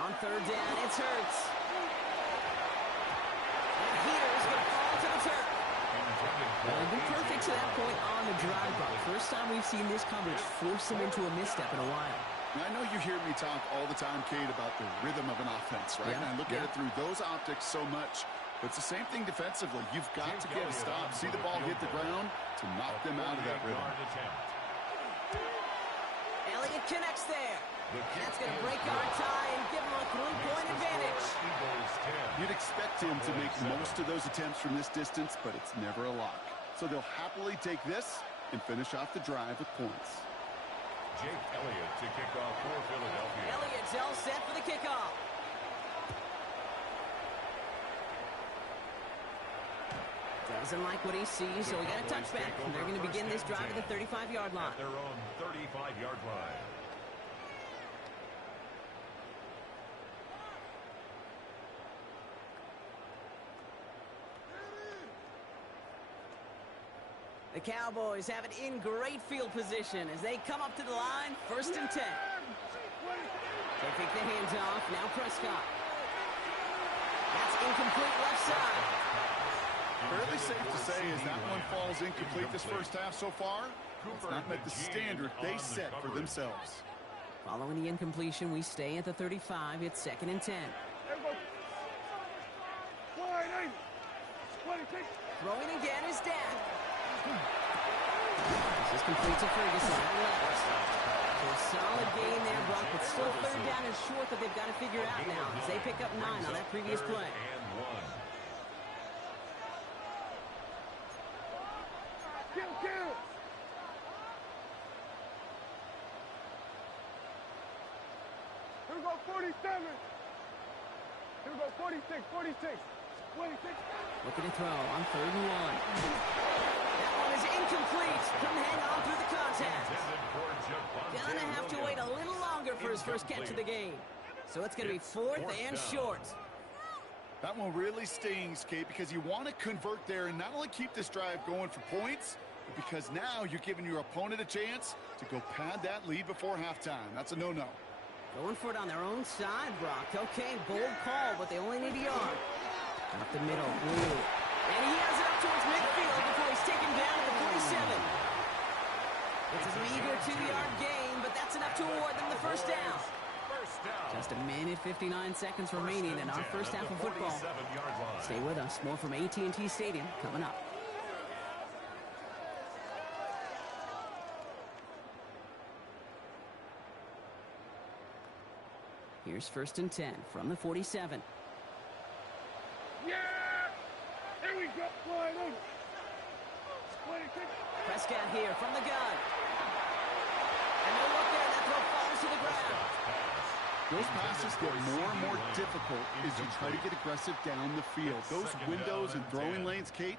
On 3rd down, it's Hurts. And Heater's going to fall to the turf. They've been perfect to that point on the drive, Brock. First time we've seen this coverage force him into a misstep in a while. I know you hear me talk all the time, Kate, about the rhythm of an offense, right? Yeah, And I look at it through those optics so much. But it's the same thing defensively. You've got to get a stop, see the ball hit the ground to knock them out of that rhythm. Elliott connects there. That's going to break our tie and give him a 3-point advantage. You'd expect him to make most of those attempts from this distance, but it's never a lock. So they'll happily take this and finish off the drive with points. Jake Elliott to kick off for Philadelphia. Elliott's all set for the kickoff. Doesn't like what he sees, so we got a touchback. They're going to begin this drive at the 35-yard line. At their own 35-yard line. The Cowboys have it in great field position as they come up to the line, 1st and 10. They take the hands off, now Prescott. That's incomplete left side. Fairly safe to say as that one falls incomplete this first half so far. It's not met the standard they set for themselves. Following the incompletion, we stay at the 35. It's 2nd and 10. Throwing again is Dan. This is complete to Ferguson. So a solid gain there, Brock, but still 3rd down and short that they've got to figure out now as they pick up 9 on that previous play. Here we go, 47. Here we go, 46, 46, 26. Looking to throw on 3rd and 1. That one is incomplete. Couldn't hang on through the contact. Gonna have to wait a little longer for his first catch of the game. So it's going to be 4th and short. That one really stings, Kate, because you want to convert there and not only keep this drive going for points, but because now you're giving your opponent a chance to go pad that lead before halftime. That's a no-no. Going for it on their own side, Brock. Okay, bold call, but they only need a yard. Up the middle, Blue. And he has it up towards midfield before he's taken down at the 47. It's a meager 2-yard gain, but that's enough to award them the first down. Just a minute, 59 seconds remaining in our first half of football. Stay with us. More from AT&T Stadium coming up. Here's 1st and 10 from the 47. Yeah! Here we go. Wide open. 26. Prescott here from the gun. And no look there. That throw falls to the ground. Those passes get more and more difficult as you try to get aggressive down the field. Those windows and throwing lanes, Kate,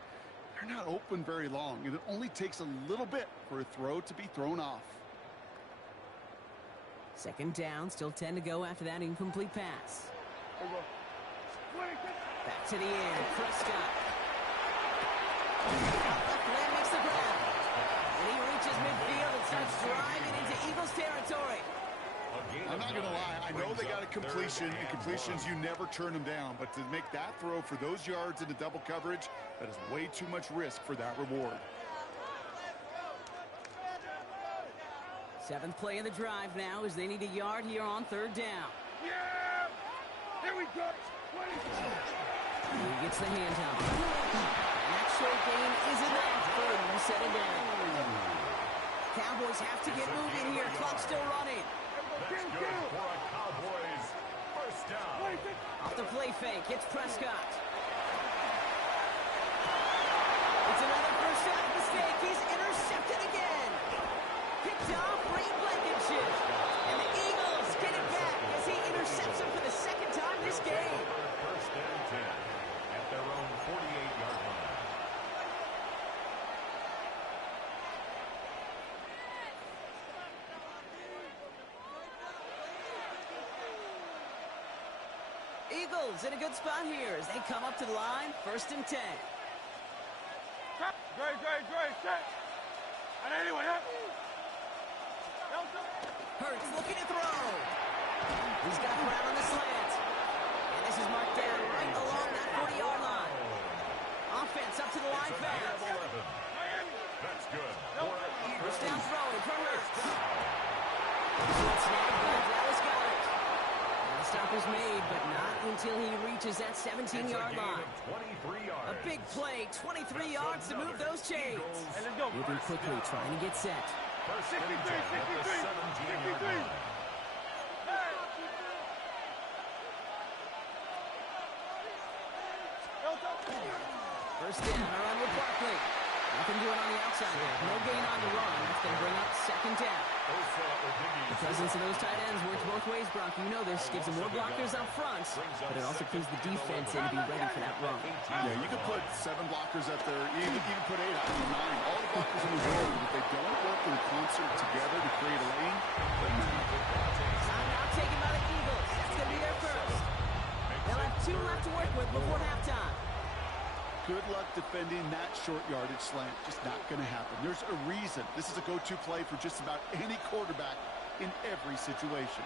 they're not open very long, and it only takes a little bit for a throw to be thrown off. 2nd down, still 10 to go after that incomplete pass. Back to the end, Prescott. Left leg makes the grab. And he reaches midfield and starts driving into Eagles territory. I'm not going to lie. I know they got a completion, and completions, you never turn them down. But to make that throw for those yards into double coverage, that is way too much risk for that reward. 7th play of the drive now as they need a yard here on 3rd down. Yeah! Here we go. 26. He gets the handoff. And that short gain is enough for him to set it down. Cowboys have to get moving here. clock still running. That's good for a Cowboys first down. Off the play fake, it's Prescott. It's another first down mistake. He's intercepted again. Picked off Ray Blankenship. And the Eagles get it back as he intercepts him for the second time this game. First and 10 at their own 48-yard line. Eagles in a good spot here as they come up to the line, 1st and 10. Great, set. And anyway, Hurts looking to throw. He's got Brown on the slant. And this is marked down right along that 40-yard line. Offense up to the line fast. That's good. First down throwing for Hurts. Good snap, but Dallas got it. And the stop is made, but not until he reaches that 17-yard line. 23 yards. A big play, 23 yards to move those chains. Hey, let's go. Moving quickly, trying to get set. First and 10 at the 17-yard line. First down, a run with Barkley. Nothing doing on the outside there. No gain on the run. That's going to bring up 2nd down. The presence of those tight ends works both ways, Brock. You know this. Gives them more blockers up front, but it also clues the defense in to be ready for that run. Yeah, you could put 7 blockers up there, even put 8 out of 9. All the blockers in the world, but if they don't work in concert together to create a lane, then Timeout taken by the Eagles. That's going to be their first. They'll have 2 left to work with before halftime. good luck defending that short yardage slant. Just not going to happen. There's a reason this is a go-to play for just about any quarterback in every situation.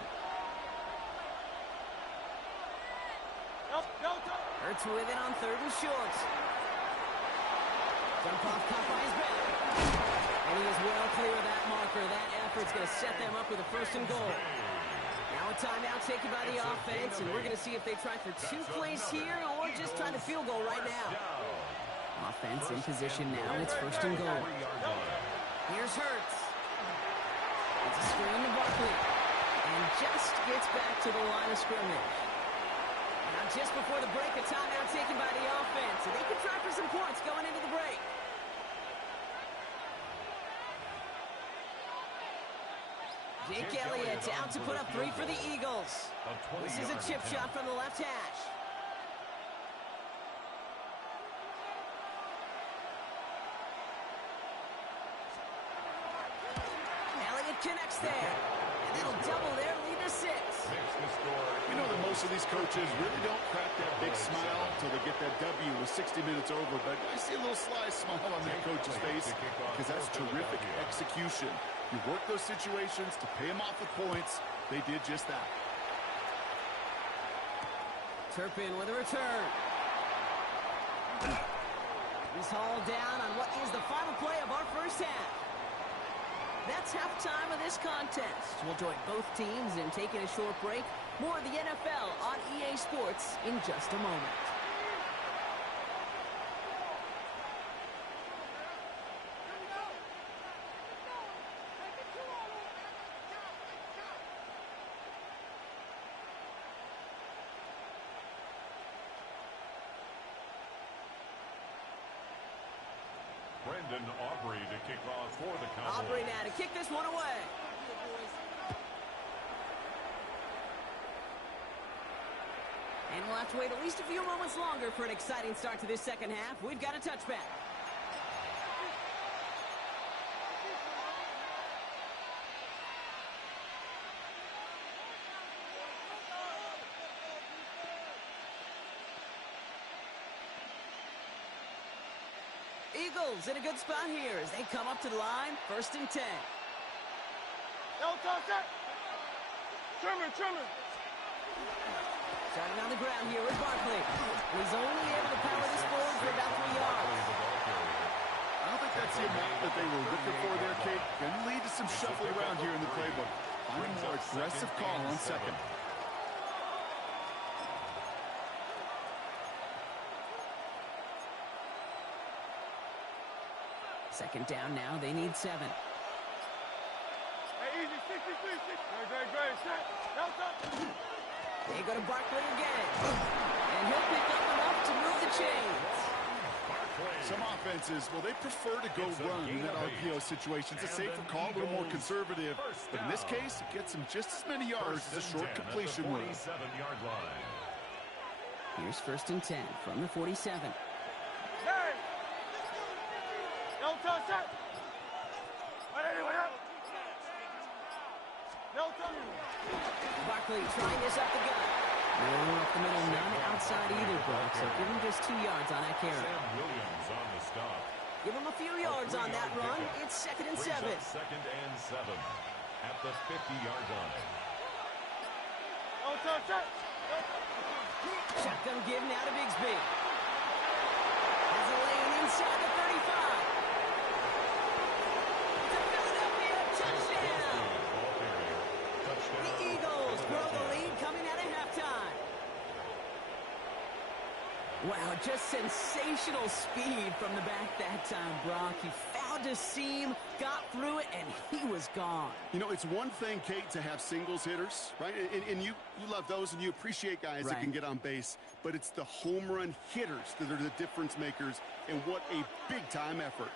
Hurts with it on 3rd and short. Dump off caught by his back. And he is well clear of that marker. That effort's going to set them up with a 1st and goal. Now a timeout taken by the offense, and we're going to see if they try for 2 plays here or just try to field goal right now. Offense in position now. It's 1st and goal. Here's Hurts. It's a screen to Barkley. And just gets back to the line of scrimmage. Now just before the break, a timeout taken by the offense. And they can try for some points going into the break. Jake Elliott out to put up 3 for the Eagles. This is a chip shot from the left hash. Elliott connects there. And that'll double their lead to 6. You know that most of these coaches really don't crack that big smile until they get that W with 60 minutes over, but I see a little sly smile on that coach's face because that's terrific execution. You work those situations to pay them off with points. They did just that. Turpin with a return. He's hauled down on what is the final play of our first half. That's halftime of this contest. We'll join both teams in taking a short break. More of the NFL on EA Sports in just a moment. Brendan Aubrey to kick off for the Cowboys. Aubrey now to kick this one away. And we'll have to wait at least a few moments longer for an exciting start to this second half. We've got a touchback. Eagles in a good spot here as they come up to the line, 1st and 10. Trimmer. Starting on the ground here with Barkley. He's only able to power this forward for about 3 yards. I don't think that's the amount that they were looking for there, Kate. Going to lead to some shuffling around here in the playbook. Find a more aggressive call on 2nd. Second down now, they need 7. Hey, easy, Great, great. Set. They go to Barkley again. And he'll pick up enough to move the chains. Some offenses, well, they prefer to go run in that RPO situation. It's a safer call, a little more conservative. But in this case, it gets him just as many yards as a short completion will. 47-yard line. Here's 1st and 10 from the 47. Hey! No touch that! No touch! Barkley trying this up the gut. No, up the middle, none outside either, Brock. So give him just 2 yards on that carry. Sam Williams on the stop. Give him a few yards on that run. It's 2nd and 7. 2nd and 7 at the 50-yard line. No touch that! Shotgun give now to Bigsby. Has a lane inside the 35. It's a Philadelphia touchdown. Ball carrier. Touchdown. The Eagles grow the lead coming out of halftime. Wow, just sensational speed from the back that time, Brock. He found a seam, got through it, and he was gone. You know, it's one thing, Kate, to have singles hitters, right? And you love those and you appreciate guys that can get on base. But it's the home run hitters that are the difference makers, and what a big-time effort.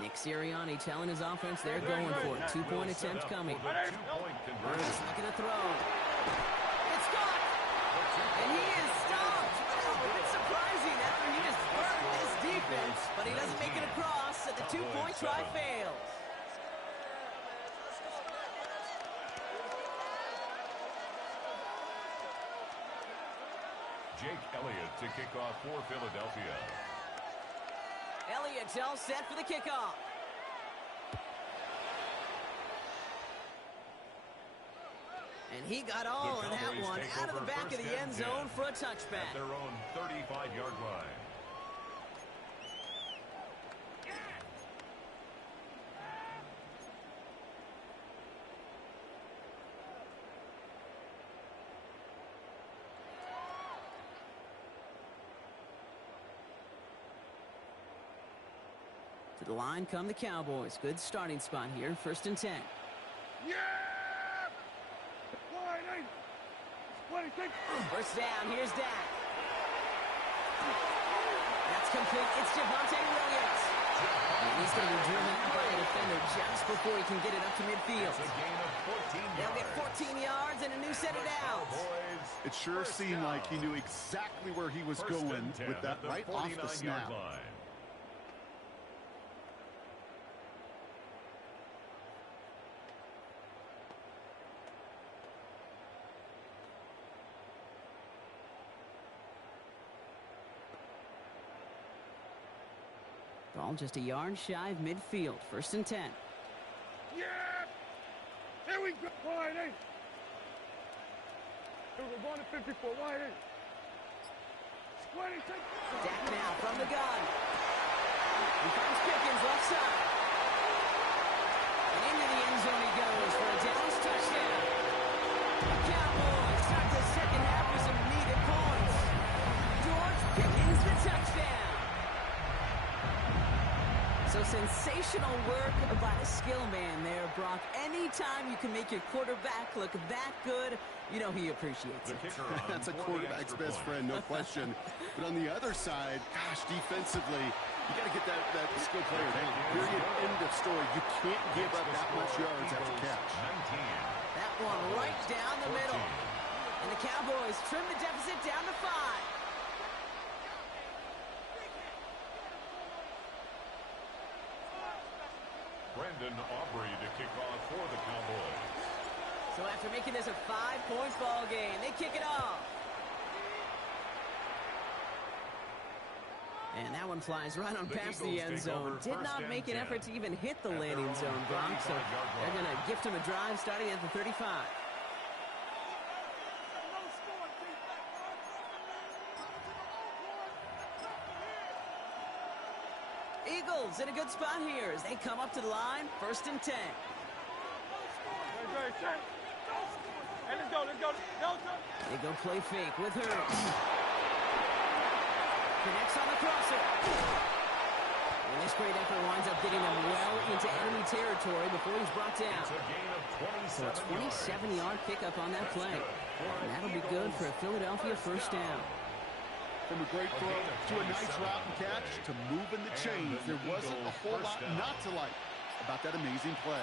Nick Sirianni telling his offense they're going for it. 2-point attempt coming. Two-point conversion. He's looking to throw. It's caught! And he is stopped! Wow, a bit surprising after he just burned this defense. But he doesn't make it across, so the 2-point try fails. Jake Elliott to kick off for Philadelphia. Elliott's all set for the kickoff. And he got all of that one out of the back of the end zone for a touchback. At their own 35-yard line. To the line come the Cowboys. Good starting spot here. 1st and 10. Yeah! Wide 26. First down. Here's Dak. That's complete. It's Javonte Williams. And he's going to be driven out by a defender just before he can get it up to midfield. It's a gain of 14 yards. They'll get 14 yards and a new set of downs. It sure seemed like he knew exactly where he was going with that right off the snap. Line. Ball just a yard shy of midfield. 1st and 10. Yeah! Here we go. Wide 8. Here we go. Going to 54. Wide 8. 26. Dak now from the gun. He finds Pickens left side. And into the end zone he goes for a Dallas touchdown. The Cowboys start the second half with some needed points. George Pickens the touchdown. So sensational work by the skill man there, Brock. Anytime you can make your quarterback look that good, you know he appreciates it. That's a quarterback's best friend, no question. But on the other side, gosh, defensively, you got to get that skill player down. Period. End of story. You can't give up that much yards after catch. That one right down the middle. And the Cowboys trim the deficit down to 5. Brendan Aubrey to kick off for the Cowboys. So after making this a 5-point ball game, they kick it off. And that one flies right on past the end zone. Did not make an effort to even hit the landing zone, Brock. So they're going to gift him a drive starting at the 35. Eagles in a good spot here as they come up to the line. 1st and 10. Hey, let's go. They go play fake with Hurts. Connects on the crosser. And this great effort winds up getting them well into enemy territory before he's brought down. It's a gain of 27 So a 27-yard pickup on that play. And that'll be good for a Philadelphia first down. From a great throw to a nice route and catch to moving the chains, there wasn't a whole lot not to like about that amazing play.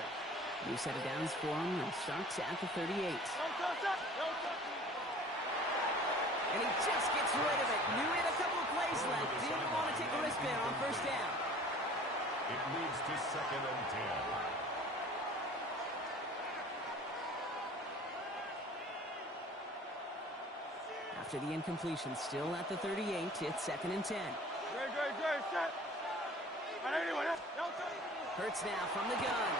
New set of downs for him. And starts at the 38. And he just gets rid of it. Knew he had a couple of plays left. Didn't want to take a risk there on first down. It moves to 2nd and 10. After the incompletion, still at the 38, it's 2nd and 10. Great, set. Hurts now from the gun.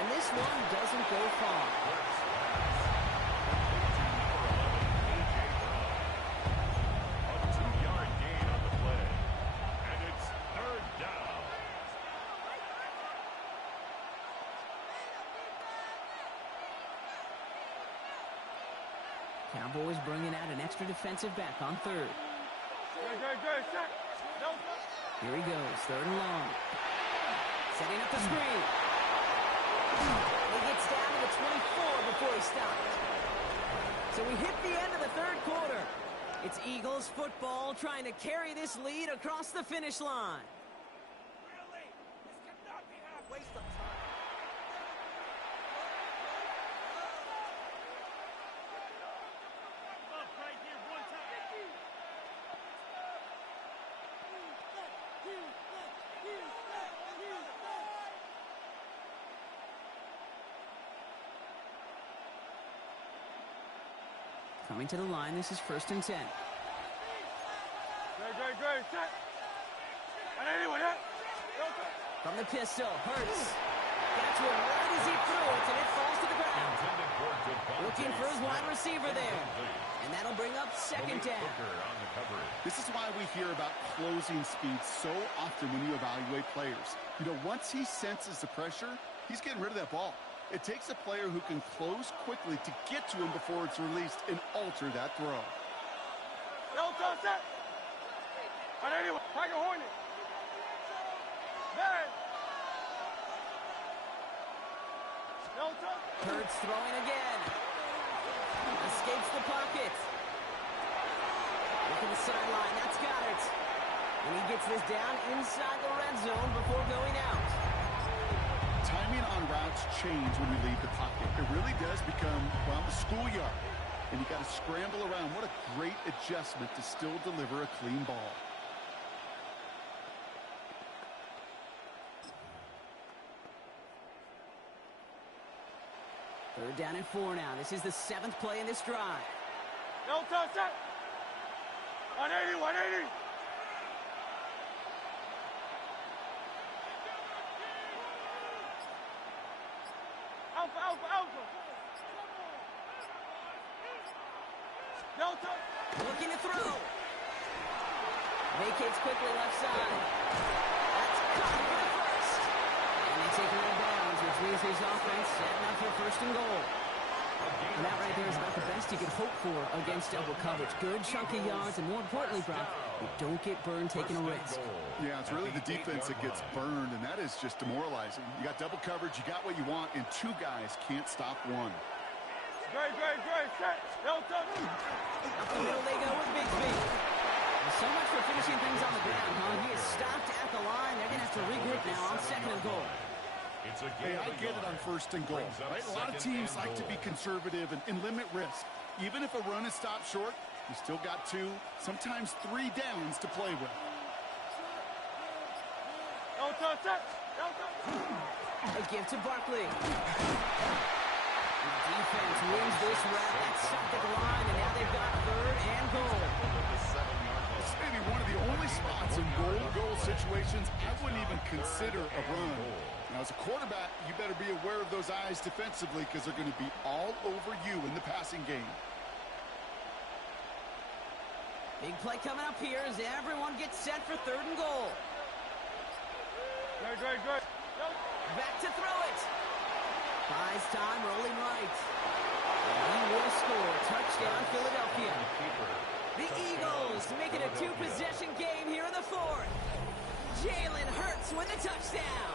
And this one doesn't go far. Cowboys bringing out an extra defensive back on 3rd. Set. Here he goes, 3rd and long. Setting up the screen. He gets down to the 24 before he stopped. So we hit the end of the 3rd quarter. It's Eagles football trying to carry this lead across the finish line. Really? This cannot be a waste of time. Coming to the line, this is 1st and 10. Great, set. From the pistol, Hurts. Got to him right as he threw it, and it falls to the ground. Looking for his wide receiver there. And that'll bring up 2nd down. This is why we hear about closing speed so often when you evaluate players. You know, once he senses the pressure, he's getting rid of that ball. It takes a player who can close quickly to get to him before it's released and alter that throw. Set. Tiger Hornet. Hurts throwing again. Escapes the pocket. Look at the sideline. That's Goddard. And he gets this down inside the red zone before going out. Timing on routes change when you leave the pocket. It really does become, well, the schoolyard. And you got to scramble around. What a great adjustment to still deliver a clean ball. Third down and 4 now. This is the 7th play in this drive. Set. 180. Alpha. Delta. Looking to throw. Vacates quickly left side. That's caught for the first. And they take him out of bounds, which means his offense setting up for 1st and goal. And that right there is about the best you could hope for against double coverage. Good chunky yards, and more importantly, Brock, you don't get burned taking a risk. Yeah, it's really the defense that gets burned, and that is just demoralizing. You got double coverage, you got what you want, and 2 guys can't stop one. Great, set. Delta. Up the middle they go with Bigsby. So much for finishing things on the ground, huh? He is stopped at the line. They're going to have to regroup now on 2nd and goal. Hey, I get it on 1st and goal, right? A lot of teams like to be conservative and limit risk. Even if a run is stopped short, you still got 2, sometimes 3 downs to play with. Set. A give to Barkley. The defense wins this rep. That's stopped at the line, and now they've got 3rd and goal. This may be one of the only spots in goal situations I wouldn't even consider a run. Now, as a quarterback, you better be aware of those eyes defensively because they're going to be all over you in the passing game. Big play coming up here as everyone gets set for 3rd and goal. Great. Back to throw it. Buys time, rolling right. And he will score. Touchdown, Philadelphia. The Eagles make it a 2-possession game here in the 4th. Jalen Hurts with a touchdown.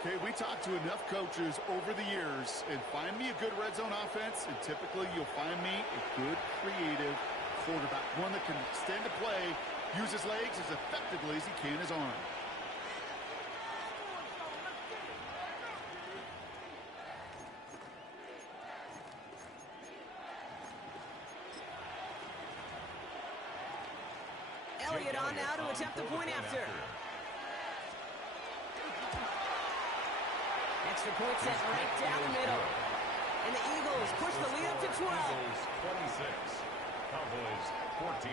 Okay, we talked to enough coaches over the years, and find me a good red zone offense, and typically you'll find me a good, creative quarterback, one that can extend a play, use his legs as effectively as he can his arm. Elliott on now to attempt the point after. Extra point set right down the middle. And the Eagles push the lead up to 12. Eagles 26, Cowboys 14.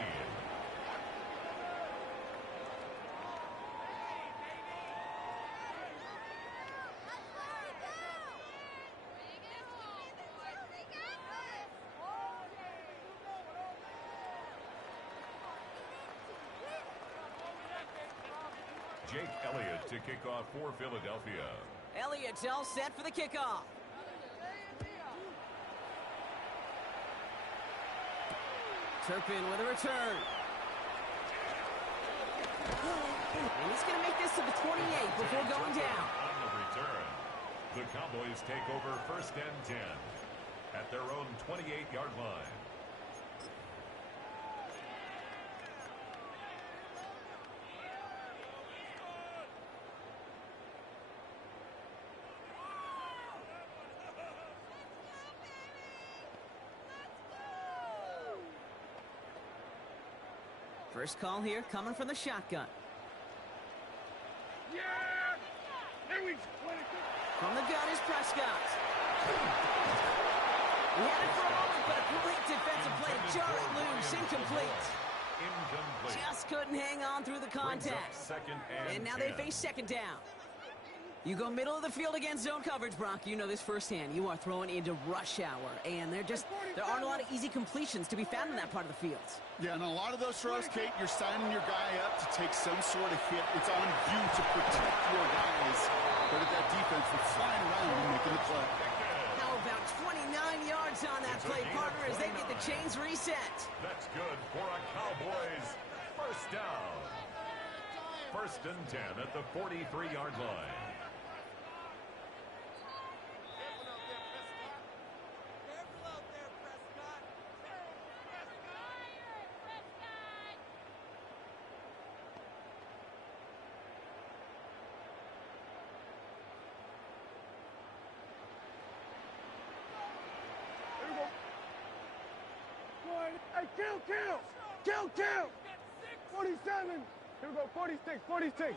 Jake Elliott to kick off for Philadelphia. Elliott's all set for the kickoff. Turpin with a return. And he's going to make this to the 28 before going down. On the return, the Cowboys take over 1st and 10 at their own 28-yard line. First call here coming from the shotgun. Yeah! There we go. From the gun is Prescott. He had it for a moment, but a complete defensive play to jar it loose. Incomplete. Incomplete. Just couldn't hang on through the contact. Second And now they face second down. You go middle of the field against zone coverage, Brock. You know this firsthand. You are throwing into rush hour, and there aren't a lot of easy completions to be found in that part of the field. Yeah, and a lot of those throws, Kate, you're signing your guy up to take some sort of hit. It's on you to protect your guys. But at that defense, they're flying around and making the play. How about 29 yards on that play, partner, as they get the chains reset? That's good for a Cowboys first down. 1st and 10 at the 43-yard line. Hey, kill! 47! Here we go, 46, 46.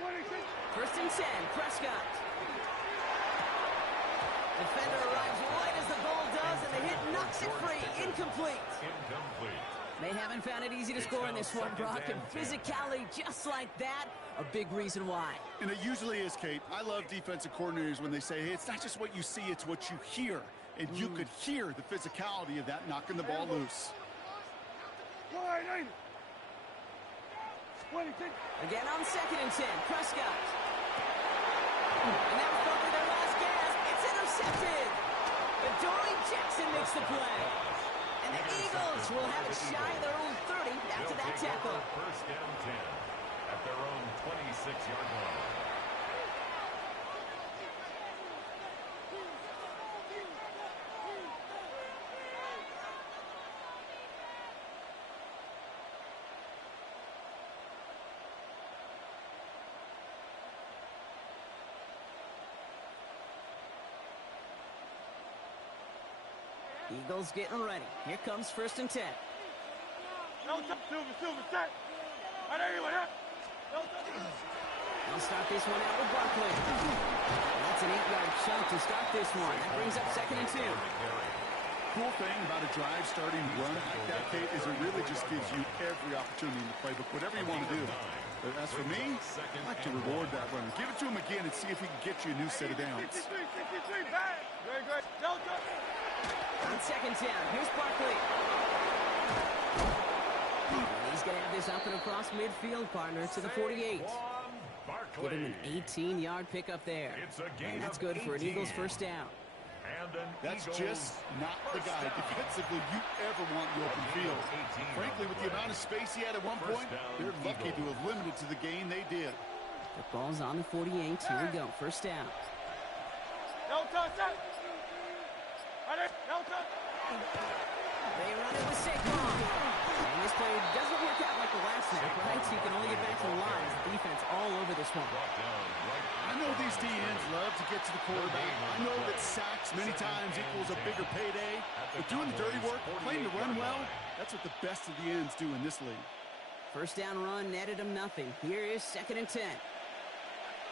26. 1st and 10, Prescott. Defender arrives right as the ball does, and the hit knocks it free. Incomplete. Incomplete. They haven't found it easy to score in this one, Brock, and physicality just like that, a big reason why. And it usually is, Kate. I love defensive coordinators when they say, hey, it's not just what you see, it's what you hear. And you could hear the physicality of that knocking the ball loose. 26. Again on 2nd and 10, Prescott. And that was probably their last gasp. It's intercepted. Adoree Jackson makes the play. And the Eagles will have it shy of their own 30 after that tackle. 1st and 10 at their own 26-yard line. Eagles getting ready. Here comes 1st and 10. Silver, set. Right there, They'll start this one out with Barkley. That's an 8-yard chunk to start this one. That brings up 2nd and 2. Cool thing about a drive starting run like that, Kate, is it really just gives you every opportunity in the playbook, whatever you want to do. But as for me, I like to reward that runner. Give it to him again and see if he can get you a new set of downs. 63, bang. Great. Delta. On 2nd down, here's Barkley. And he's going to have this up and across midfield, partner, to the 48. Give him an 18-yard pickup there. And that's good for an Eagles first down. That's just not the guy defensively you ever want in the open field. Frankly, with the amount of space he had at one point, they're lucky to have limited to the gain they did. The ball's on the 48. Here we go. First down. They run it with Saquon. And this play doesn't work out like the last snap, right? So you can only get back to the line. Defense all over this one. I know these DNs love to get to the quarterback. I know that sacks many times equals a bigger payday. But doing the dirty work, playing to run well, that's what the best of the ends do in this league. First down run netted him nothing. Here is 2nd and 10.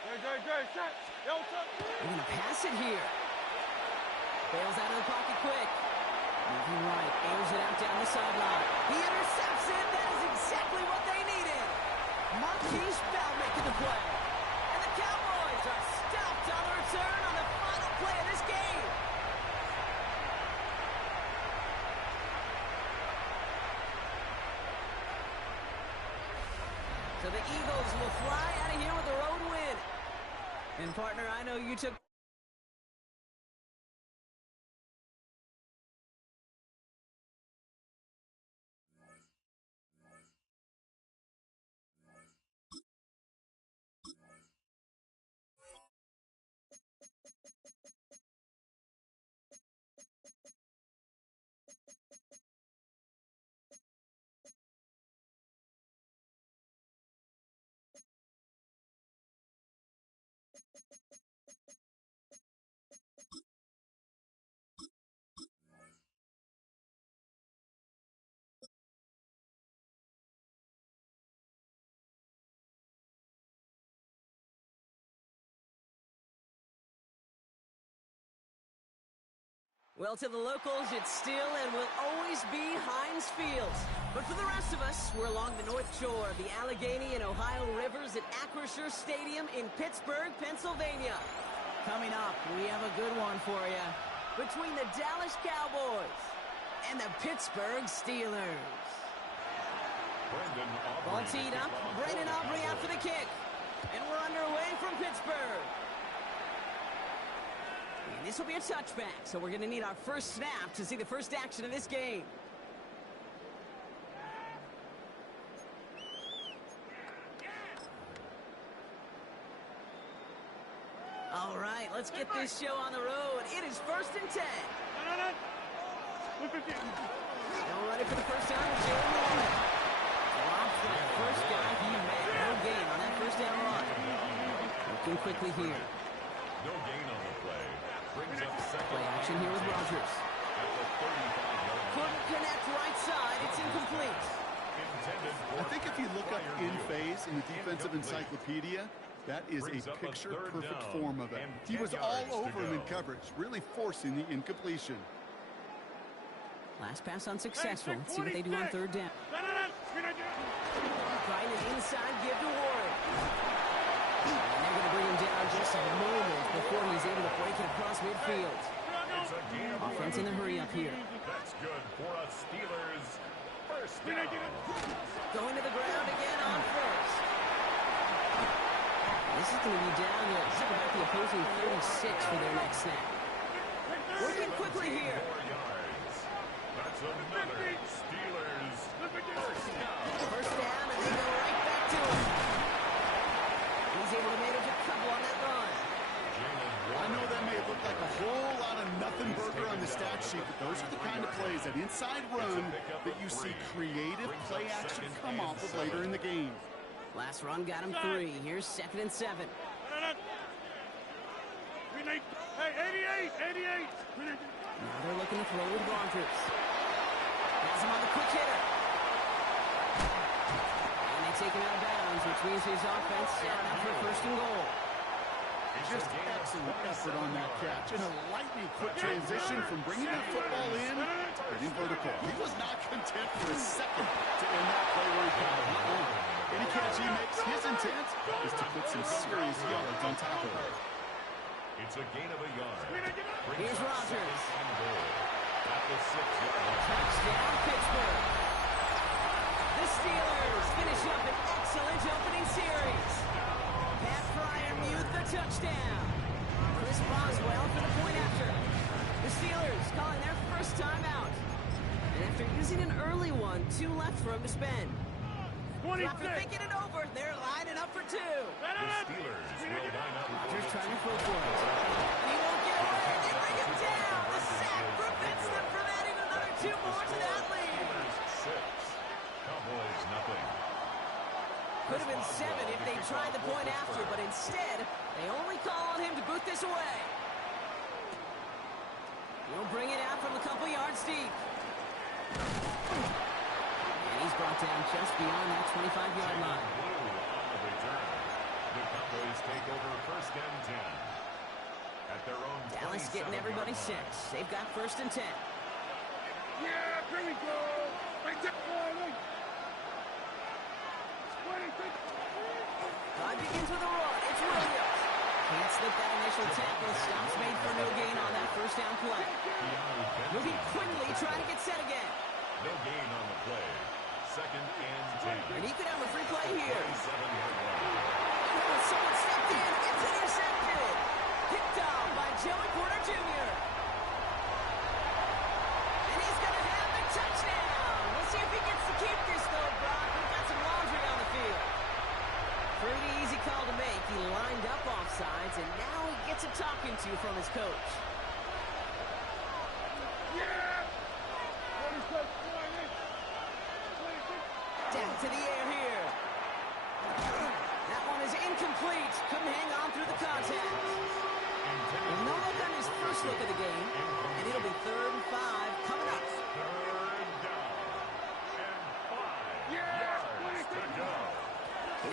They're going to pass it here. Bails out of the pocket quick. Moving right, airs it out down the sideline. He intercepts it. That is exactly what they needed. Marquise Bell making the play. And the Cowboys are stopped on the return on the final play of this game. So the Eagles will fly out of here with a road win. And partner, I know you took... Well, to the locals, it's still and will always be Heinz Field. But for the rest of us, we're along the North Shore of the Allegheny and Ohio Rivers at Acrisure Stadium in Pittsburgh, Pennsylvania. Coming up, we have a good one for you. Between the Dallas Cowboys and the Pittsburgh Steelers. Ball teed up. Brandon Aubrey out for the kick. And we're underway from Pittsburgh. And this will be a touchback, so we're going to need our first snap to see the first action of this game. All right, let's get this show on the road. It is 1st and 10. They'll run it for the first time with Jalen Warren. Dropped for the first guy he met. No gain on that first down run. Looking quickly here. No gain on the play. Brings up second. Play action here with Rodgers. Couldn't connect right side. It's incomplete. I think if you look up in phase in the defensive encyclopedia, that is a picture-perfect form of it. He was all over him in coverage, really forcing the incompletion. Last pass unsuccessful. Let's see what they do on 3rd down. Trying an inside give to Warren. And they're going to bring him down just a moment before he's able to break it across midfield. Offense in the hurry up here. That's good for us Steelers. First down. Going to the ground again on first. This is going to be down to about the opposing 36 for their next snap. Working quickly here. That's another Steelers. First down, and they go right back to him. He's able to manage a couple on that run. I know that may look like a whole lot of nothing burger on the stat sheet, but those are the kind of plays, that inside run, that you see creative play action come off of later in the game. Last run got him 3. Here's 2nd and 7. Hey, 88! Now they're looking to throw with Rodgers. Has him on the quick hitter. And they take him out of bounds, which means his offense set up for 1st and goal. Just excellent effort on that catch. And a lightning quick transition from bringing that football in to getting vertical. He was not content for a second to end that play where he got it. Any catch he makes, his intent is to put some serious yards on top of it. It's a gain of a yard. Here's Rodgers. At the 6-yard line. Touchdown, Pittsburgh. The Steelers finish up an excellent opening series. Pat Fryer mute the touchdown. Chris Boswell for the point after. 2 left for him to spend. 26. After thinking it over, they're lining up for 2. The Steelers will line up for Just the trying to throw for it. And he won't get away. They bring him down. The sack prevents them from adding another 2 more to that lead. Steelers 6. Cowboys nothing. Could have been 7 if they tried the point after, but instead, they only call on him to boot this away. He'll bring it out from a couple yards deep. And he's brought down just beyond that 25-yard line. Blue on the return. The Cowboys take over first and 10. At their own Dallas getting everybody 6. They've got first and 10. Yeah, here we go. Right there. Drive begins with a run. It's Williams. Can't slip that initial tackle. Stops made for no gain on that first down play. Moving quickly, trying to get set again. No gain on the play. Second and 10. And he could have a free play here. 27-yard line. Oh, someone stepped in. It's intercepted. Picked off by Joey Porter Jr. And he's going to have the touchdown. We'll see if he gets to keep this, though, Brock. We've got some laundry on the field. Pretty easy call to make. He lined up offsides, and now he gets a talking to from his coach. Down to the air here. That one is incomplete. Couldn't hang on through the contact. And no look on his first look of the game, and it'll be 3rd and 5 coming up. Third down. And 5 yards to go.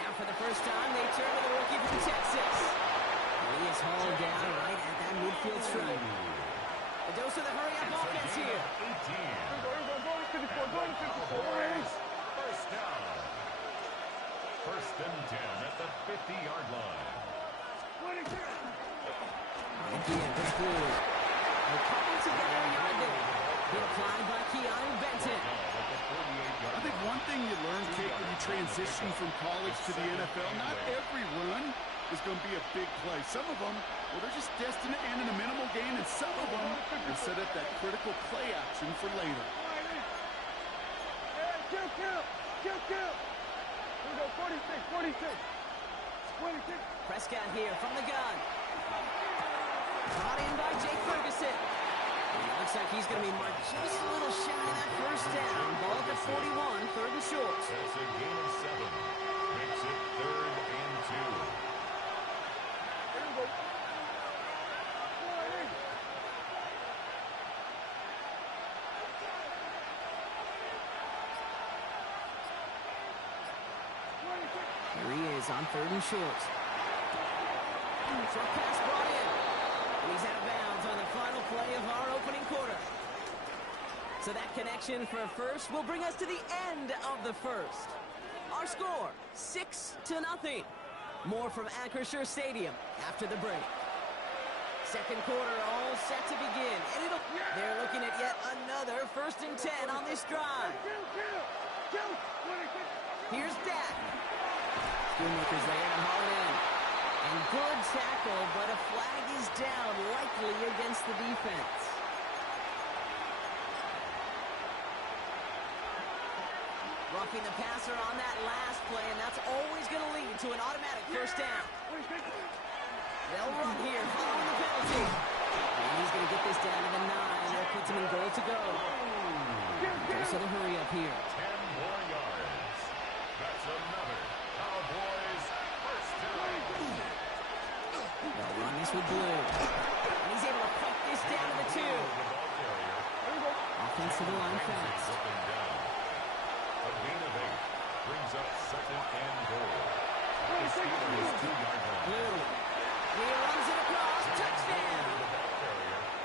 Now for the first time, they turn to the rookie from Texas. And he is hauled down right at that midfield stripe. A dose of the hurry-up offense here. 18. First down. First and 10 at the 50-yard line. Again, it's Blue. They're coming together a yard there. Good applied by Keanu Benton. I think one thing you learn, Kate, when you transition from college to the NFL, not every run is going to be a big play. Some of them, well, they're just destined to end in a minimal gain, and some of them will set up that critical play action for later. Kill. Here we go, 46. Prescott here from the gun. Brought in by Jake Ferguson. And it looks like he's going to be marked just a little shy of that first down. Ball at the 41, 3rd and short. That's a gain of 7. Makes it 3rd and 2. Here we go. Here he is on 3rd and short. Short pass brought in. And he's out of bounds on the final play of our opening quarter. So that connection for a first will bring us to the end of the first. Our score, 6-0. More from Acrisure Stadium after the break. Second quarter all set to begin. And they're looking at yet another 1st and 10 on this drive. Here's Dak. Schoonmaker's there to haul it in. And good tackle, but a flag is down, likely against the defense. Roughing the passer on that last play, and that's always going to lead to an automatic first down. They'll run here, following the penalty. And he's going to get this down to the 9. That puts him in goal to go. So the hurry up here. 10 more yards. That's another Cowboys first down. They'll run this with Blue. And he's able to cut this down to the 2. Offensive line fast. A gain of 8 brings up 2nd and goal. At the Steelers' 2-yard line. Blue. He runs it across. Touchdown.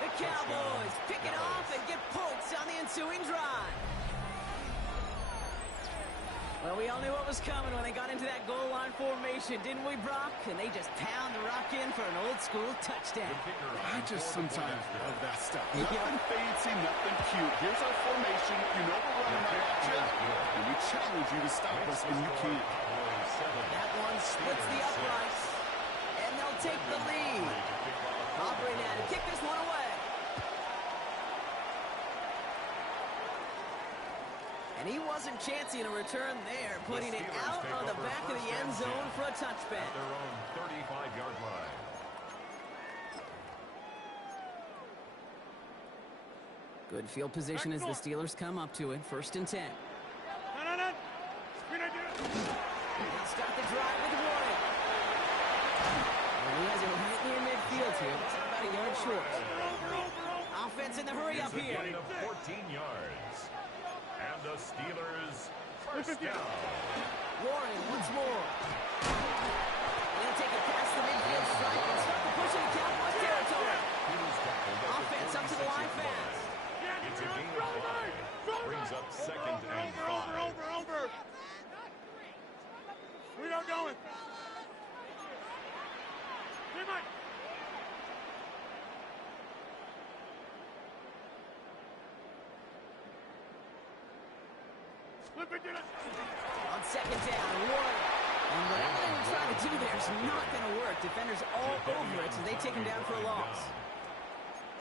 The Cowboys pick it off and get points on the ensuing drive. Well, we all knew what was coming when they got into that goal line formation, didn't we, Brock? And they just pound the rock in for an old-school touchdown. I just sometimes love that stuff. Nothing fancy, nothing cute. Here's our formation. You know we're running right at you. And we challenge you to stop us, and you can't. That one splits the uprights. And they'll take the lead. Aubrey now to kick this one away. And And he wasn't chancing a return there, putting it out on the back of the end zone for a touchback. At their own 35-yard line. Good field position as the Steelers come up to it. 1st and 10. No. They'll start the drive with Warren. He has it right near midfield here. It's about a yard short. Offense in the hurry up here. Gain of 14 yards. And the Steelers first down. Warren once more. They'll take it past the midfield stripe and start to push into Cowboys territory. Offense up to the line fast. It's a gain of 5. Brings up 2nd and 5. Over. We don't going. On 2nd down, Warren. And whatever they were trying to do there is not going to work. Defenders all over it, so they take him down for a loss.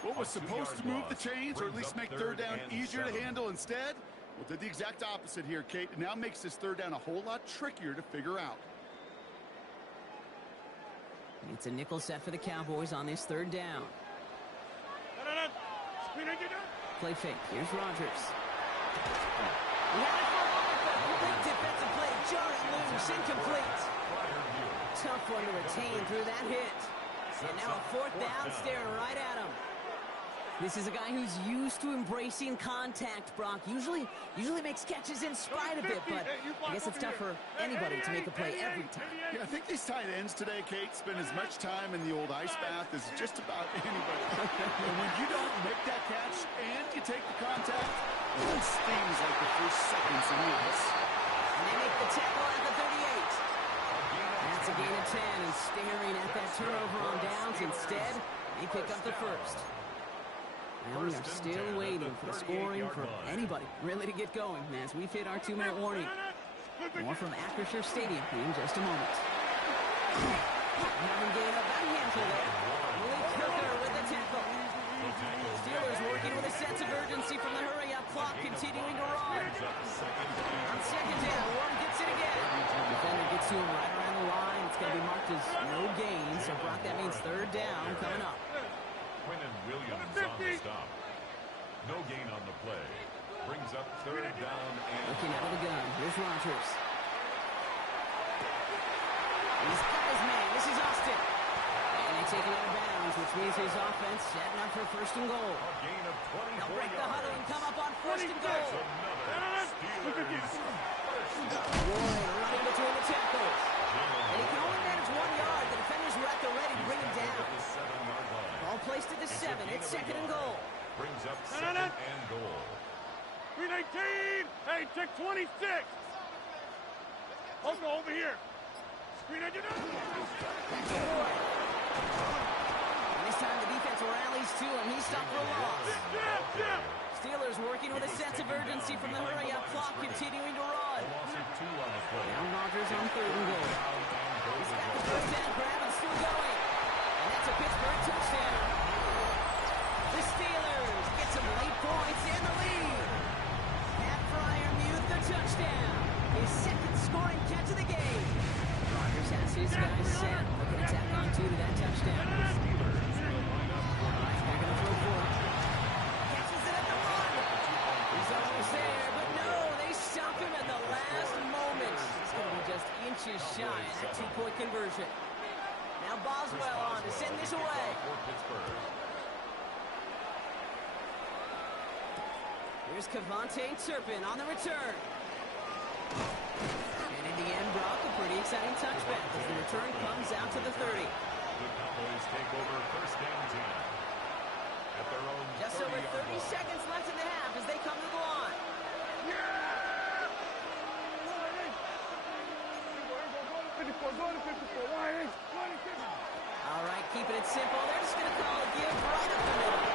What was supposed to move the chains or at least make 3rd down easier to handle instead? Well, did the exact opposite here, Kate. It now makes this 3rd down a whole lot trickier to figure out. It's a nickel set for the Cowboys on this 3rd down. Play fake. Here's Rodgers. He had it for a moment, but a complete defensive play. Jarring loose, incomplete. Tough one to retain through that hit. And now a 4th down staring right at him. This is a guy who's used to embracing contact, Brock. Usually makes catches in spite of it, but I guess it's tough for anybody to make a play every time. Yeah, I think these tight ends today, Kate, spend as much time in the old ice bath as just about anybody. And when you don't make that catch and you take the contact, it stings like the first seconds in the ice. And they make the tackle at the 38. That's a gain of 10, and staring at that turnover on downs. Instead, they pick up the 1st. And we are still waiting for the scoring for anybody really to get going as we've hit our 2-minute warning. More from Acrisure Stadium in just a moment. Having gained up that handful there. Malik Hooker with the tackle. Steelers working with a sense of urgency from the hurry-up clock, continuing to run. On 2nd down, Warren gets it again. Defender gets to him right around the line. It's going to be marked as no gain, so Brock, that means 3rd down coming up. Quinnen Williams on the stop. No gain on the play. Brings up 3rd down and... Looking out of the gun. Here's Rodgers. He's got his man. This is Austin. And they take it out of bounds, which means his offense setting up for 1st and goal. A gain of 24 They'll break the huddle and come up on 1st and goal. Warren running between the tackles. And he can only manage 1 yard. The defenders were at the ready to bring him down. Ball placed at the 7. It's 2nd and goal. Brings up 2nd and goal. 319. Hey, check 26. Oko over here. 319. This time the defense rallies to him. He's stopped for a loss. Steelers working with a sense of urgency from the hurry-up clock, continuing to run. Now Rodgers on 3rd and goal. He's got the 1st down grab and still going. And that's a Pittsburgh touchdown. The Steelers get some late points in the lead. Pat Fryermuth, the touchdown. His 2nd scoring catch of the game. Rodgers has his guys set. Looking to tack on 2 to that touchdown. They're going to throw for it. Catches it at the 1. He's almost there, but no, they stop him at the last moment. He's going to be just inches shy of that 2-point conversion. Now Boswell on to send this away. Here's Cavante Turpin on the return. And in the end, Brock, a pretty exciting touchback as the return comes out to the 30. The Cowboys take over 1st and 10. At their own Just over 30 seconds left in the half as they come to the line. All right, keeping it simple. They're just going to call a give right up the middle.